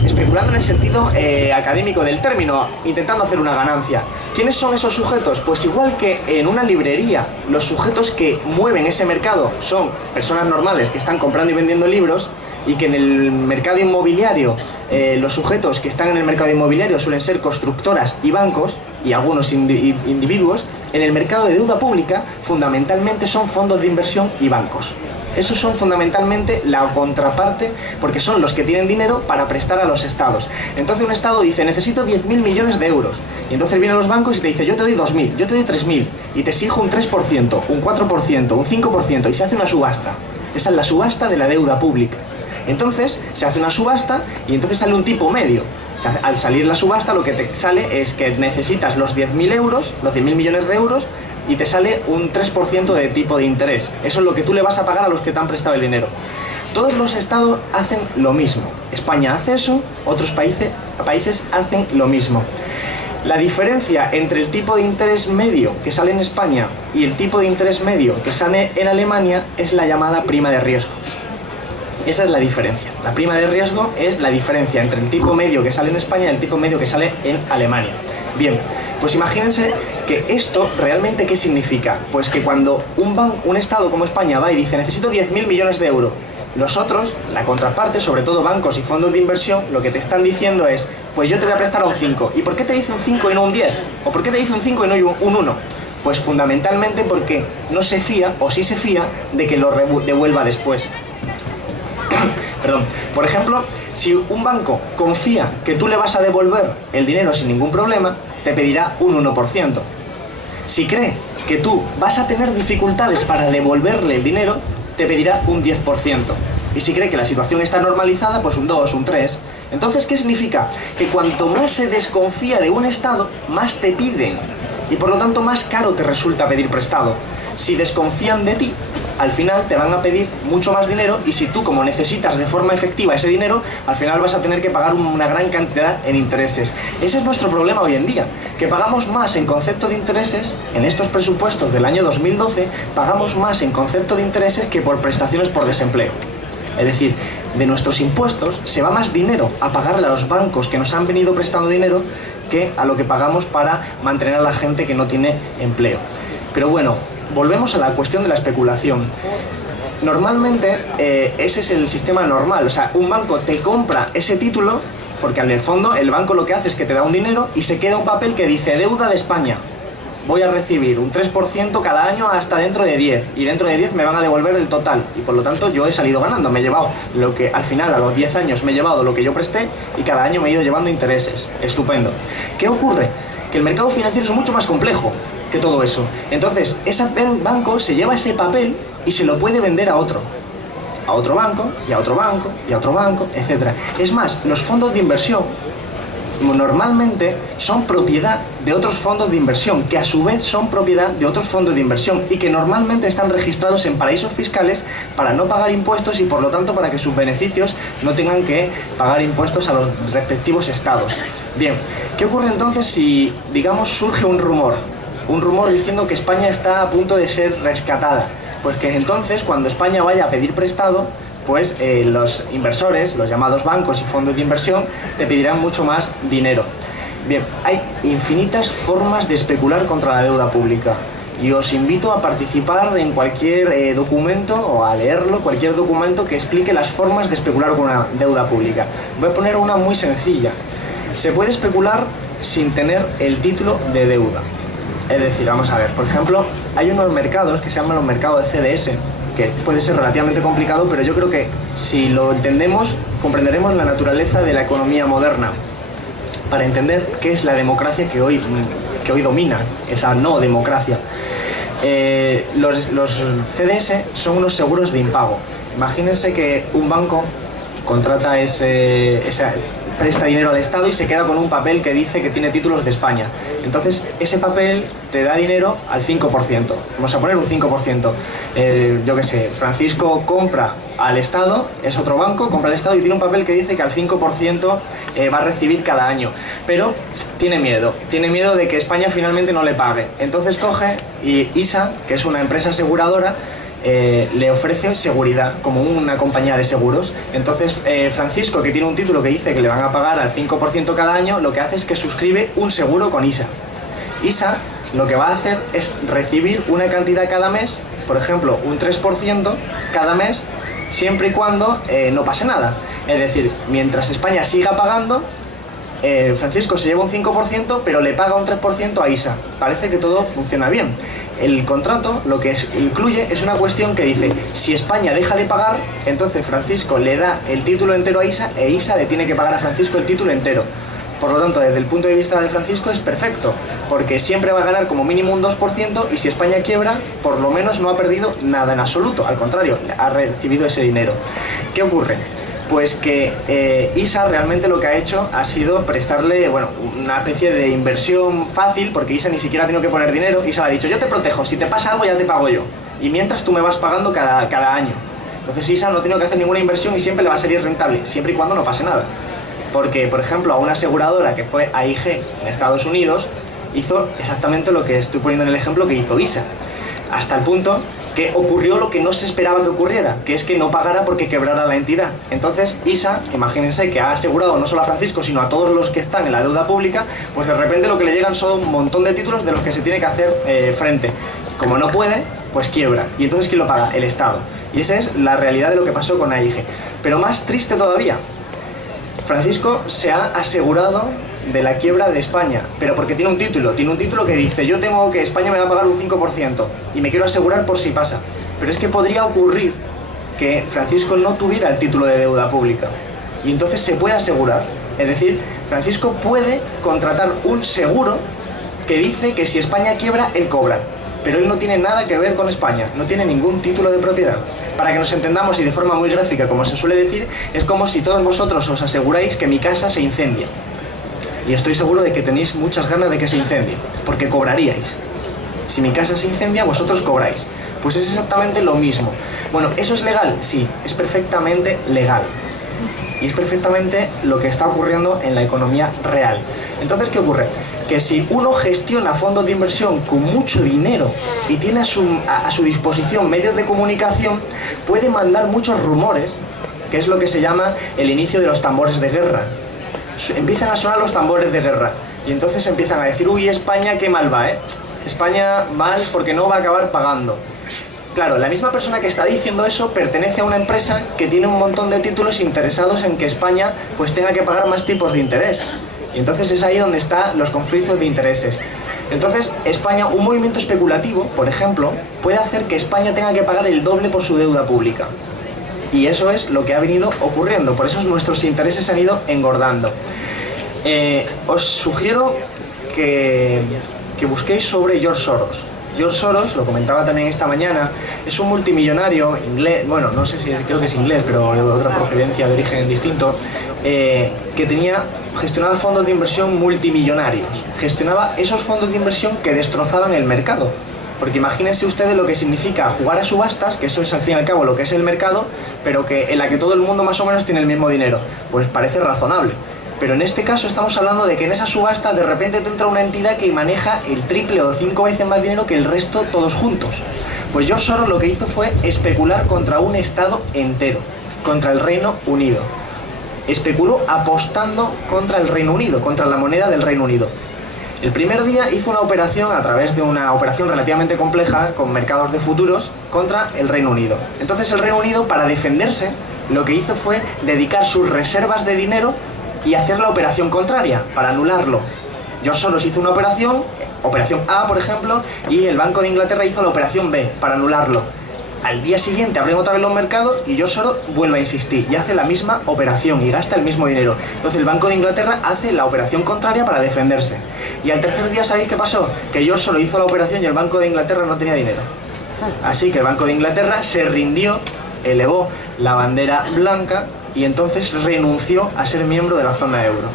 Especulando en el sentido académico del término, intentando hacer una ganancia. ¿Quiénes son esos sujetos? Pues igual que en una librería, los sujetos que mueven ese mercado son personas normales que están comprando y vendiendo libros, y que en el mercado inmobiliario, los sujetos que están en el mercado inmobiliario suelen ser constructoras y bancos, y algunos individuos, en el mercado de deuda pública fundamentalmente son fondos de inversión y bancos. Esos son fundamentalmente la contraparte, porque son los que tienen dinero para prestar a los estados. Entonces un estado dice, necesito 10.000 millones de euros. Y entonces vienen los bancos y te dicen, yo te doy 2.000, yo te doy 3.000. Y te exijo un 3%, un 4%, un 5%, y se hace una subasta. Esa es la subasta de la deuda pública. Entonces se hace una subasta y entonces sale un tipo medio. O sea, al salir la subasta lo que te sale es que necesitas los 10.000 euros, los 10.000 millones de euros, y te sale un 3% de tipo de interés. Eso es lo que tú le vas a pagar a los que te han prestado el dinero. Todos los estados hacen lo mismo. España hace eso, otros países hacen lo mismo. La diferencia entre el tipo de interés medio que sale en España y el tipo de interés medio que sale en Alemania es la llamada prima de riesgo. Esa es la diferencia. La prima de riesgo es la diferencia entre el tipo medio que sale en España y el tipo medio que sale en Alemania. Bien, pues imagínense que esto realmente ¿qué significa? Pues que cuando un estado como España va y dice necesito 10.000 millones de euros, los otros, la contraparte, sobre todo bancos y fondos de inversión, lo que te están diciendo es, pues yo te voy a prestar a un 5. ¿Y por qué te dice un 5 y no un 10? ¿O por qué te dice un 5 y no un 1? Pues fundamentalmente porque no se fía, o sí se fía, de que lo devuelva después. Perdón. Por ejemplo, si un banco confía que tú le vas a devolver el dinero sin ningún problema, te pedirá un 1%. Si cree que tú vas a tener dificultades para devolverle el dinero, te pedirá un 10%. Y si cree que la situación está normalizada, pues un 2, un 3. Entonces, ¿qué significa? Que cuanto más se desconfía de un estado, más te piden. Y por lo tanto, más caro te resulta pedir prestado. Si desconfían de ti, al final te van a pedir mucho más dinero, y si tú, como necesitas de forma efectiva ese dinero, al final vas a tener que pagar una gran cantidad en intereses. Ese es nuestro problema hoy en día, que pagamos más en concepto de intereses. En estos presupuestos del año 2012 pagamos más en concepto de intereses que por prestaciones por desempleo. Es decir, de nuestros impuestos se va más dinero a pagarle a los bancos que nos han venido prestando dinero que a lo que pagamos para mantener a la gente que no tiene empleo. Pero bueno, volvemos a la cuestión de la especulación. Normalmente ese es el sistema normal, o sea, un banco te compra ese título porque en el fondo el banco lo que hace es que te da un dinero y se queda un papel que dice deuda de España. Voy a recibir un 3% cada año hasta dentro de 10, y dentro de 10 me van a devolver el total, y por lo tanto yo he salido ganando, me he llevado lo que al final a los 10 años me he llevado lo que yo presté, y cada año me he ido llevando intereses. Estupendo. ¿Qué ocurre? Que el mercado financiero es mucho más complejo que todo eso. Entonces, ese banco se lleva ese papel y se lo puede vender a otro banco, y a otro banco, y a otro banco, etc. Es más, los fondos de inversión normalmente son propiedad de otros fondos de inversión, que a su vez son propiedad de otros fondos de inversión, y que normalmente están registrados en paraísos fiscales para no pagar impuestos, y por lo tanto para que sus beneficios no tengan que pagar impuestos a los respectivos estados. Bien, ¿qué ocurre entonces si, digamos, surge un rumor diciendo que España está a punto de ser rescatada? Pues que entonces, cuando España vaya a pedir prestado, pues los inversores, los llamados bancos y fondos de inversión, te pedirán mucho más dinero. Bien, hay infinitas formas de especular contra la deuda pública, y os invito a participar en cualquier documento, o a leerlo, cualquier documento que explique las formas de especular con una deuda pública. Voy a poner una muy sencilla. Se puede especular sin tener el título de deuda. Es decir, vamos a ver, por ejemplo, hay unos mercados que se llaman los mercados de CDS, que puede ser relativamente complicado, pero yo creo que si lo entendemos, comprenderemos la naturaleza de la economía moderna, para entender qué es la democracia que hoy domina, esa no democracia. Los CDS son unos seguros de impago. Imagínense que un banco contrata presta dinero al Estado y se queda con un papel que dice que tiene títulos de España. Entonces, ese papel te da dinero al 5%. Vamos a poner un 5%. Yo qué sé, Francisco compra al Estado, es otro banco, compra al Estado y tiene un papel que dice que al 5% va a recibir cada año. Pero tiene miedo de que España finalmente no le pague. Entonces coge y ISA, que es una empresa aseguradora, le ofrece seguridad como una compañía de seguros. Entonces Francisco, que tiene un título que dice que le van a pagar al 5% cada año, lo que hace es que suscribe un seguro con ISA. ISA lo que va a hacer es recibir una cantidad cada mes, por ejemplo un 3% cada mes, siempre y cuando no pase nada. Es decir, mientras España siga pagando, Francisco se lleva un 5%, pero le paga un 3% a ISA. Parece que todo funciona bien. el contrato lo que incluye es una cuestión que dice, si España deja de pagar, entonces Francisco le da el título entero a Isa e Isa le tiene que pagar a Francisco el título entero. Por lo tanto, desde el punto de vista de Francisco es perfecto, porque siempre va a ganar como mínimo un 2% y si España quiebra, por lo menos no ha perdido nada en absoluto, al contrario, ha recibido ese dinero. ¿Qué ocurre? Pues que Isa realmente lo que ha hecho ha sido prestarle, bueno, una especie de inversión fácil, porque Isa ni siquiera ha tenido que poner dinero. Isa le ha dicho, yo te protejo, si te pasa algo ya te pago yo, y mientras tú me vas pagando cada año. Entonces Isa no ha tenido que hacer ninguna inversión y siempre le va a salir rentable, siempre y cuando no pase nada. Porque, por ejemplo, a una aseguradora que fue AIG en Estados Unidos, hizo exactamente lo que estoy poniendo en el ejemplo que hizo Isa. Hasta el punto que ocurrió lo que no se esperaba que ocurriera, que es que no pagara porque quebrara la entidad. Entonces Isa, imagínense que ha asegurado no solo a Francisco, sino a todos los que están en la deuda pública, pues de repente lo que le llegan son un montón de títulos de los que se tiene que hacer frente. Como no puede, pues quiebra. ¿Y entonces quién lo paga? El Estado. Y esa es la realidad de lo que pasó con AIG. Pero más triste todavía, Francisco se ha asegurado de la quiebra de España, pero porque tiene un título que dice, yo tengo que España me va a pagar un 5% y me quiero asegurar por si pasa. Pero es que podría ocurrir que Francisco no tuviera el título de deuda pública y entonces se puede asegurar. Es decir, Francisco puede contratar un seguro que dice que si España quiebra, él cobra. Pero él no tiene nada que ver con España, no tiene ningún título de propiedad. Para que nos entendamos y de forma muy gráfica, como se suele decir, es como si todos vosotros os aseguráis que mi casa se incendia. Y estoy seguro de que tenéis muchas ganas de que se incendie, porque cobraríais. Si mi casa se incendia, vosotros cobráis. Pues es exactamente lo mismo. Bueno, ¿eso es legal? Sí, es perfectamente legal. Y es perfectamente lo que está ocurriendo en la economía real. Entonces, ¿qué ocurre? Que si uno gestiona fondos de inversión con mucho dinero y tiene a su disposición medios de comunicación, puede mandar muchos rumores, que es lo que se llama el inicio de los tambores de guerra. Empiezan a sonar los tambores de guerra y entonces empiezan a decir, uy, España qué mal va, España mal porque no va a acabar pagando. Claro, la misma persona que está diciendo eso pertenece a una empresa que tiene un montón de títulos interesados en que España pues tenga que pagar más tipos de interés. Y entonces es ahí donde están los conflictos de intereses. Entonces, España, un movimiento especulativo, por ejemplo, puede hacer que España tenga que pagar el doble por su deuda pública. Y eso es lo que ha venido ocurriendo, por eso nuestros intereses han ido engordando. Os sugiero que busquéis sobre George Soros. George Soros, lo comentaba también esta mañana, es un multimillonario inglés, bueno, no sé si creo que es inglés, pero de otra procedencia, de origen distinto, que gestionaba fondos de inversión multimillonarios. Gestionaba esos fondos de inversión que destrozaban el mercado. Porque imagínense ustedes lo que significa jugar a subastas, que eso es al fin y al cabo lo que es el mercado, pero en la que todo el mundo más o menos tiene el mismo dinero. Pues parece razonable. Pero en este caso estamos hablando de que en esa subasta de repente te entra una entidad que maneja el triple o 5 veces más dinero que el resto todos juntos. Pues George Soros lo que hizo fue especular contra un estado entero, contra el Reino Unido. Especuló apostando contra el Reino Unido, contra la moneda del Reino Unido. El primer día hizo una operación a través de una operación relativamente compleja con mercados de futuros contra el Reino Unido. Entonces el Reino Unido, para defenderse, lo que hizo fue dedicar sus reservas de dinero y hacer la operación contraria, para anularlo. George Soros hizo una operación A, por ejemplo, y el Banco de Inglaterra hizo la operación B, para anularlo. Al día siguiente abren otra vez los mercados y George Soros vuelve a insistir y hace la misma operación y gasta el mismo dinero. Entonces el Banco de Inglaterra hace la operación contraria para defenderse. Y al tercer día, ¿sabéis qué pasó? Que George Soros hizo la operación y el Banco de Inglaterra no tenía dinero. Así que el Banco de Inglaterra se rindió, elevó la bandera blanca y entonces renunció a ser miembro de la zona euro.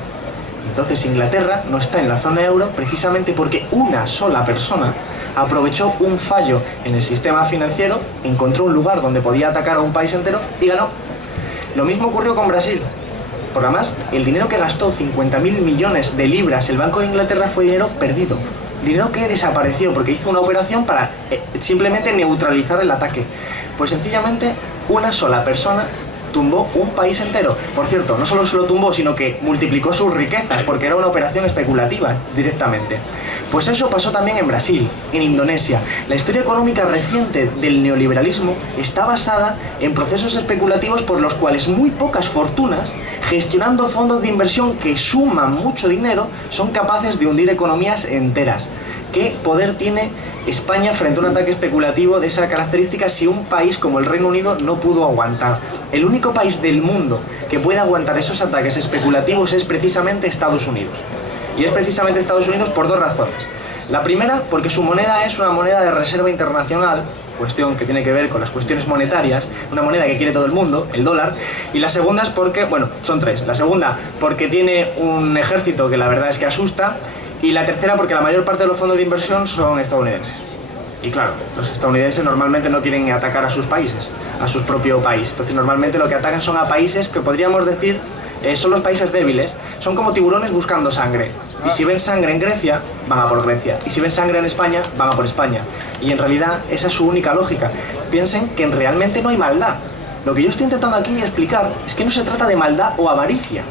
Entonces Inglaterra no está en la zona euro precisamente porque una sola persona aprovechó un fallo en el sistema financiero, encontró un lugar donde podía atacar a un país entero y ganó. Lo mismo ocurrió con Brasil. Por además, el dinero que gastó, 50.000 millones de libras, el Banco de Inglaterra, fue dinero perdido. Dinero que desapareció porque hizo una operación para simplemente neutralizar el ataque. Pues sencillamente una sola persona tumbó un país entero. Por cierto, no solo se lo tumbó, sino que multiplicó sus riquezas, porque era una operación especulativa directamente. Pues eso pasó también en Brasil, en Indonesia. La historia económica reciente del neoliberalismo está basada en procesos especulativos por los cuales muy pocas fortunas, gestionando fondos de inversión que suman mucho dinero, son capaces de hundir economías enteras. ¿Qué poder tiene España frente a un ataque especulativo de esa característica si un país como el Reino Unido no pudo aguantar? El único país del mundo que puede aguantar esos ataques especulativos es precisamente Estados Unidos. Y es precisamente Estados Unidos por dos razones. La primera, porque su moneda es una moneda de reserva internacional, cuestión que tiene que ver con las cuestiones monetarias, una moneda que quiere todo el mundo, el dólar. Y la segunda es porque, bueno, son tres. La segunda, porque tiene un ejército que la verdad es que asusta. Y la tercera, porque la mayor parte de los fondos de inversión son estadounidenses. Y claro, los estadounidenses normalmente no quieren atacar a sus países, a su propio país. Entonces normalmente lo que atacan son a países que podríamos decir son los países débiles. Son como tiburones buscando sangre. Y si ven sangre en Grecia, van a por Grecia. Y si ven sangre en España, van a por España. Y en realidad esa es su única lógica. Piensen que realmente no hay maldad. Lo que yo estoy intentando aquí explicar es que no se trata de maldad o avaricia.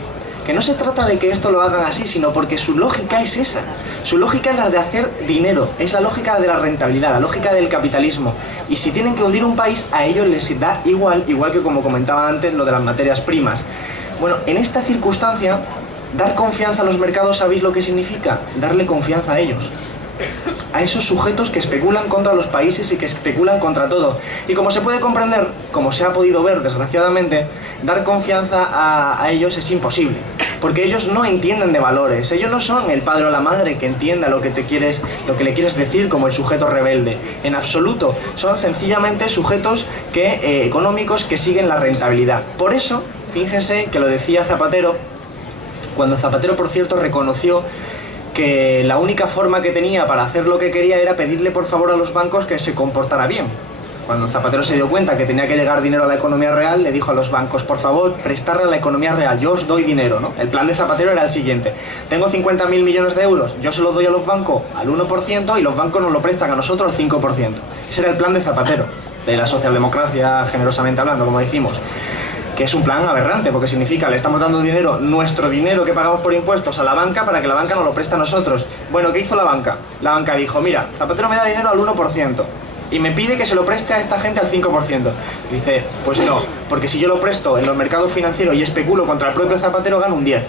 Que no se trata de que esto lo hagan así, sino porque su lógica es esa. Su lógica es la de hacer dinero, es la lógica de la rentabilidad, la lógica del capitalismo. Y si tienen que hundir un país, a ellos les da igual que como comentaba antes lo de las materias primas. Bueno, en esta circunstancia, dar confianza a los mercados, ¿sabéis lo que significa? Darle confianza a ellos. A esos sujetos que especulan contra los países y que especulan contra todo. Y como se puede comprender, como se ha podido ver desgraciadamente, dar confianza a ellos es imposible. Porque ellos no entienden de valores, ellos no son el padre o la madre que entienda lo que le quieres decir como el sujeto rebelde. En absoluto, son sencillamente sujetos económicos que siguen la rentabilidad. Por eso, fíjense que lo decía Zapatero, cuando Zapatero, por cierto, reconoció que la única forma que tenía para hacer lo que quería era pedirle por favor a los bancos que se comportara bien. Cuando Zapatero se dio cuenta que tenía que llegar dinero a la economía real, le dijo a los bancos, por favor, prestarle a la economía real, yo os doy dinero, ¿no? El plan de Zapatero era el siguiente: tengo 50.000 millones de euros, yo se los doy a los bancos al 1% y los bancos nos lo prestan a nosotros al 5%. Ese era el plan de Zapatero, de la socialdemocracia, generosamente hablando, como decimos. Que es un plan aberrante, porque significa le estamos dando dinero, nuestro dinero que pagamos por impuestos, a la banca para que la banca nos lo preste a nosotros. Bueno, ¿qué hizo la banca? La banca dijo, mira, Zapatero me da dinero al 1% y me pide que se lo preste a esta gente al 5%. Y dice, pues no, porque si yo lo presto en los mercados financieros y especulo contra el propio Zapatero, gano un 10.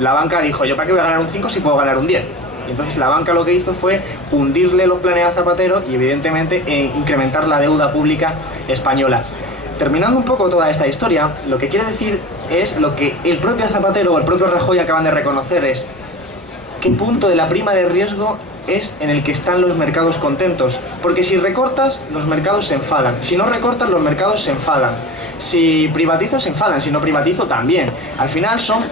La banca dijo, ¿yo para qué voy a ganar un 5 si puedo ganar un 10? Y entonces la banca lo que hizo fue hundirle los planes a Zapatero y evidentemente incrementar la deuda pública española. Terminando un poco toda esta historia, lo que quiere decir es lo que el propio Zapatero o el propio Rajoy acaban de reconocer, es qué punto de la prima de riesgo es en el que están los mercados contentos. Porque si recortas, los mercados se enfadan. Si no recortas, los mercados se enfadan. Si privatizo, se enfadan. Si no privatizo, también. Al final son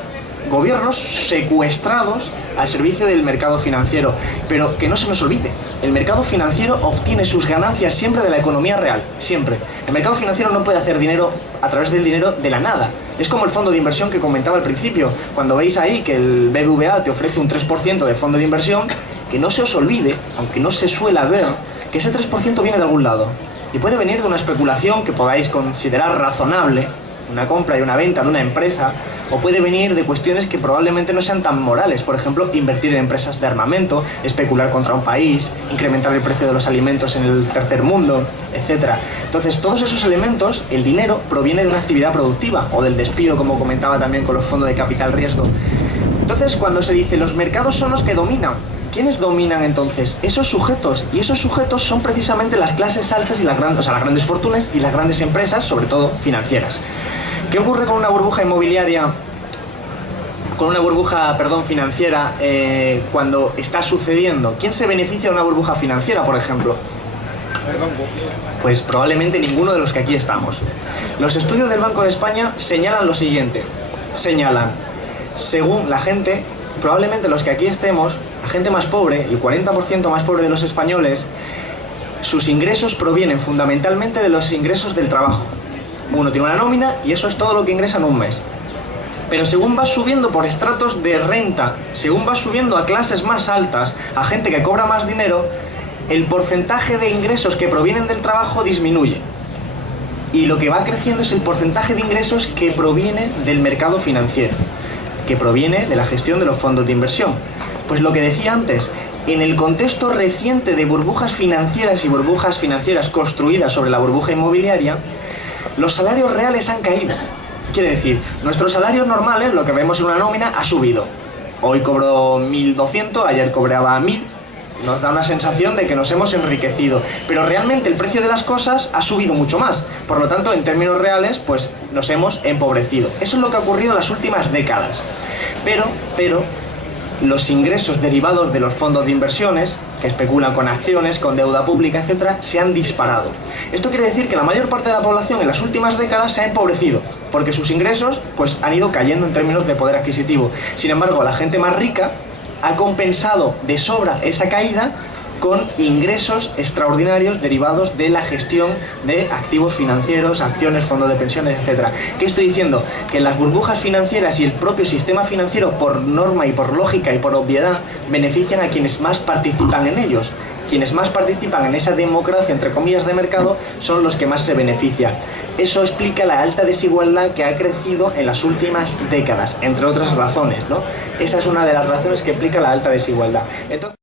gobiernos secuestrados al servicio del mercado financiero. Pero que no se nos olvide, el mercado financiero obtiene sus ganancias siempre de la economía real, siempre. El mercado financiero no puede hacer dinero a través del dinero de la nada. Es como el fondo de inversión que comentaba al principio. Cuando veis ahí que el BBVA te ofrece un 3% de fondo de inversión, que no se os olvide, aunque no se suela ver, que ese 3% viene de algún lado. Y puede venir de una especulación que podáis considerar razonable, una compra y una venta de una empresa, o puede venir de cuestiones que probablemente no sean tan morales, por ejemplo, invertir en empresas de armamento, especular contra un país, incrementar el precio de los alimentos en el tercer mundo, etc. Entonces, todos esos elementos, el dinero proviene de una actividad productiva, o del despido, como comentaba también con los fondos de capital riesgo. Entonces, cuando se dice los mercados son los que dominan, ¿quiénes dominan entonces? Esos sujetos, y esos sujetos son precisamente las clases altas y las grandes fortunas y las grandes empresas, sobre todo financieras. ¿Qué ocurre con una burbuja inmobiliaria, financiera cuando está sucediendo? ¿Quién se beneficia de una burbuja financiera, por ejemplo? Pues probablemente ninguno de los que aquí estamos. Los estudios del Banco de España señalan lo siguiente. Según la gente, probablemente los que aquí estemos, la gente más pobre, el 40% más pobre de los españoles, sus ingresos provienen fundamentalmente de los ingresos del trabajo. Uno tiene una nómina y eso es todo lo que ingresa en un mes. Pero según vas subiendo por estratos de renta, según vas subiendo a clases más altas, a gente que cobra más dinero, el porcentaje de ingresos que provienen del trabajo disminuye. Y lo que va creciendo es el porcentaje de ingresos que proviene del mercado financiero, que proviene de la gestión de los fondos de inversión. Pues lo que decía antes, en el contexto reciente de burbujas financieras y burbujas financieras construidas sobre la burbuja inmobiliaria, los salarios reales han caído. Quiere decir, nuestros salarios normales, lo que vemos en una nómina, ha subido. Hoy cobro 1.200, ayer cobraba 1.000, nos da una sensación de que nos hemos enriquecido, pero realmente el precio de las cosas ha subido mucho más. Por lo tanto, en términos reales, pues nos hemos empobrecido. Eso es lo que ha ocurrido en las últimas décadas. Pero los ingresos derivados de los fondos de inversiones, que especulan con acciones, con deuda pública, etcétera, se han disparado. Esto quiere decir que la mayor parte de la población en las últimas décadas se ha empobrecido, porque sus ingresos pues, han ido cayendo en términos de poder adquisitivo. Sin embargo, la gente más rica ha compensado de sobra esa caída con ingresos extraordinarios derivados de la gestión de activos financieros, acciones, fondos de pensiones, etc. ¿Qué estoy diciendo? Que las burbujas financieras y el propio sistema financiero, por norma y por lógica y por obviedad, benefician a quienes más participan en ellos. Quienes más participan en esa democracia, entre comillas, de mercado, son los que más se benefician. Eso explica la alta desigualdad que ha crecido en las últimas décadas, entre otras razones, ¿no? Esa es una de las razones que explica la alta desigualdad. Entonces,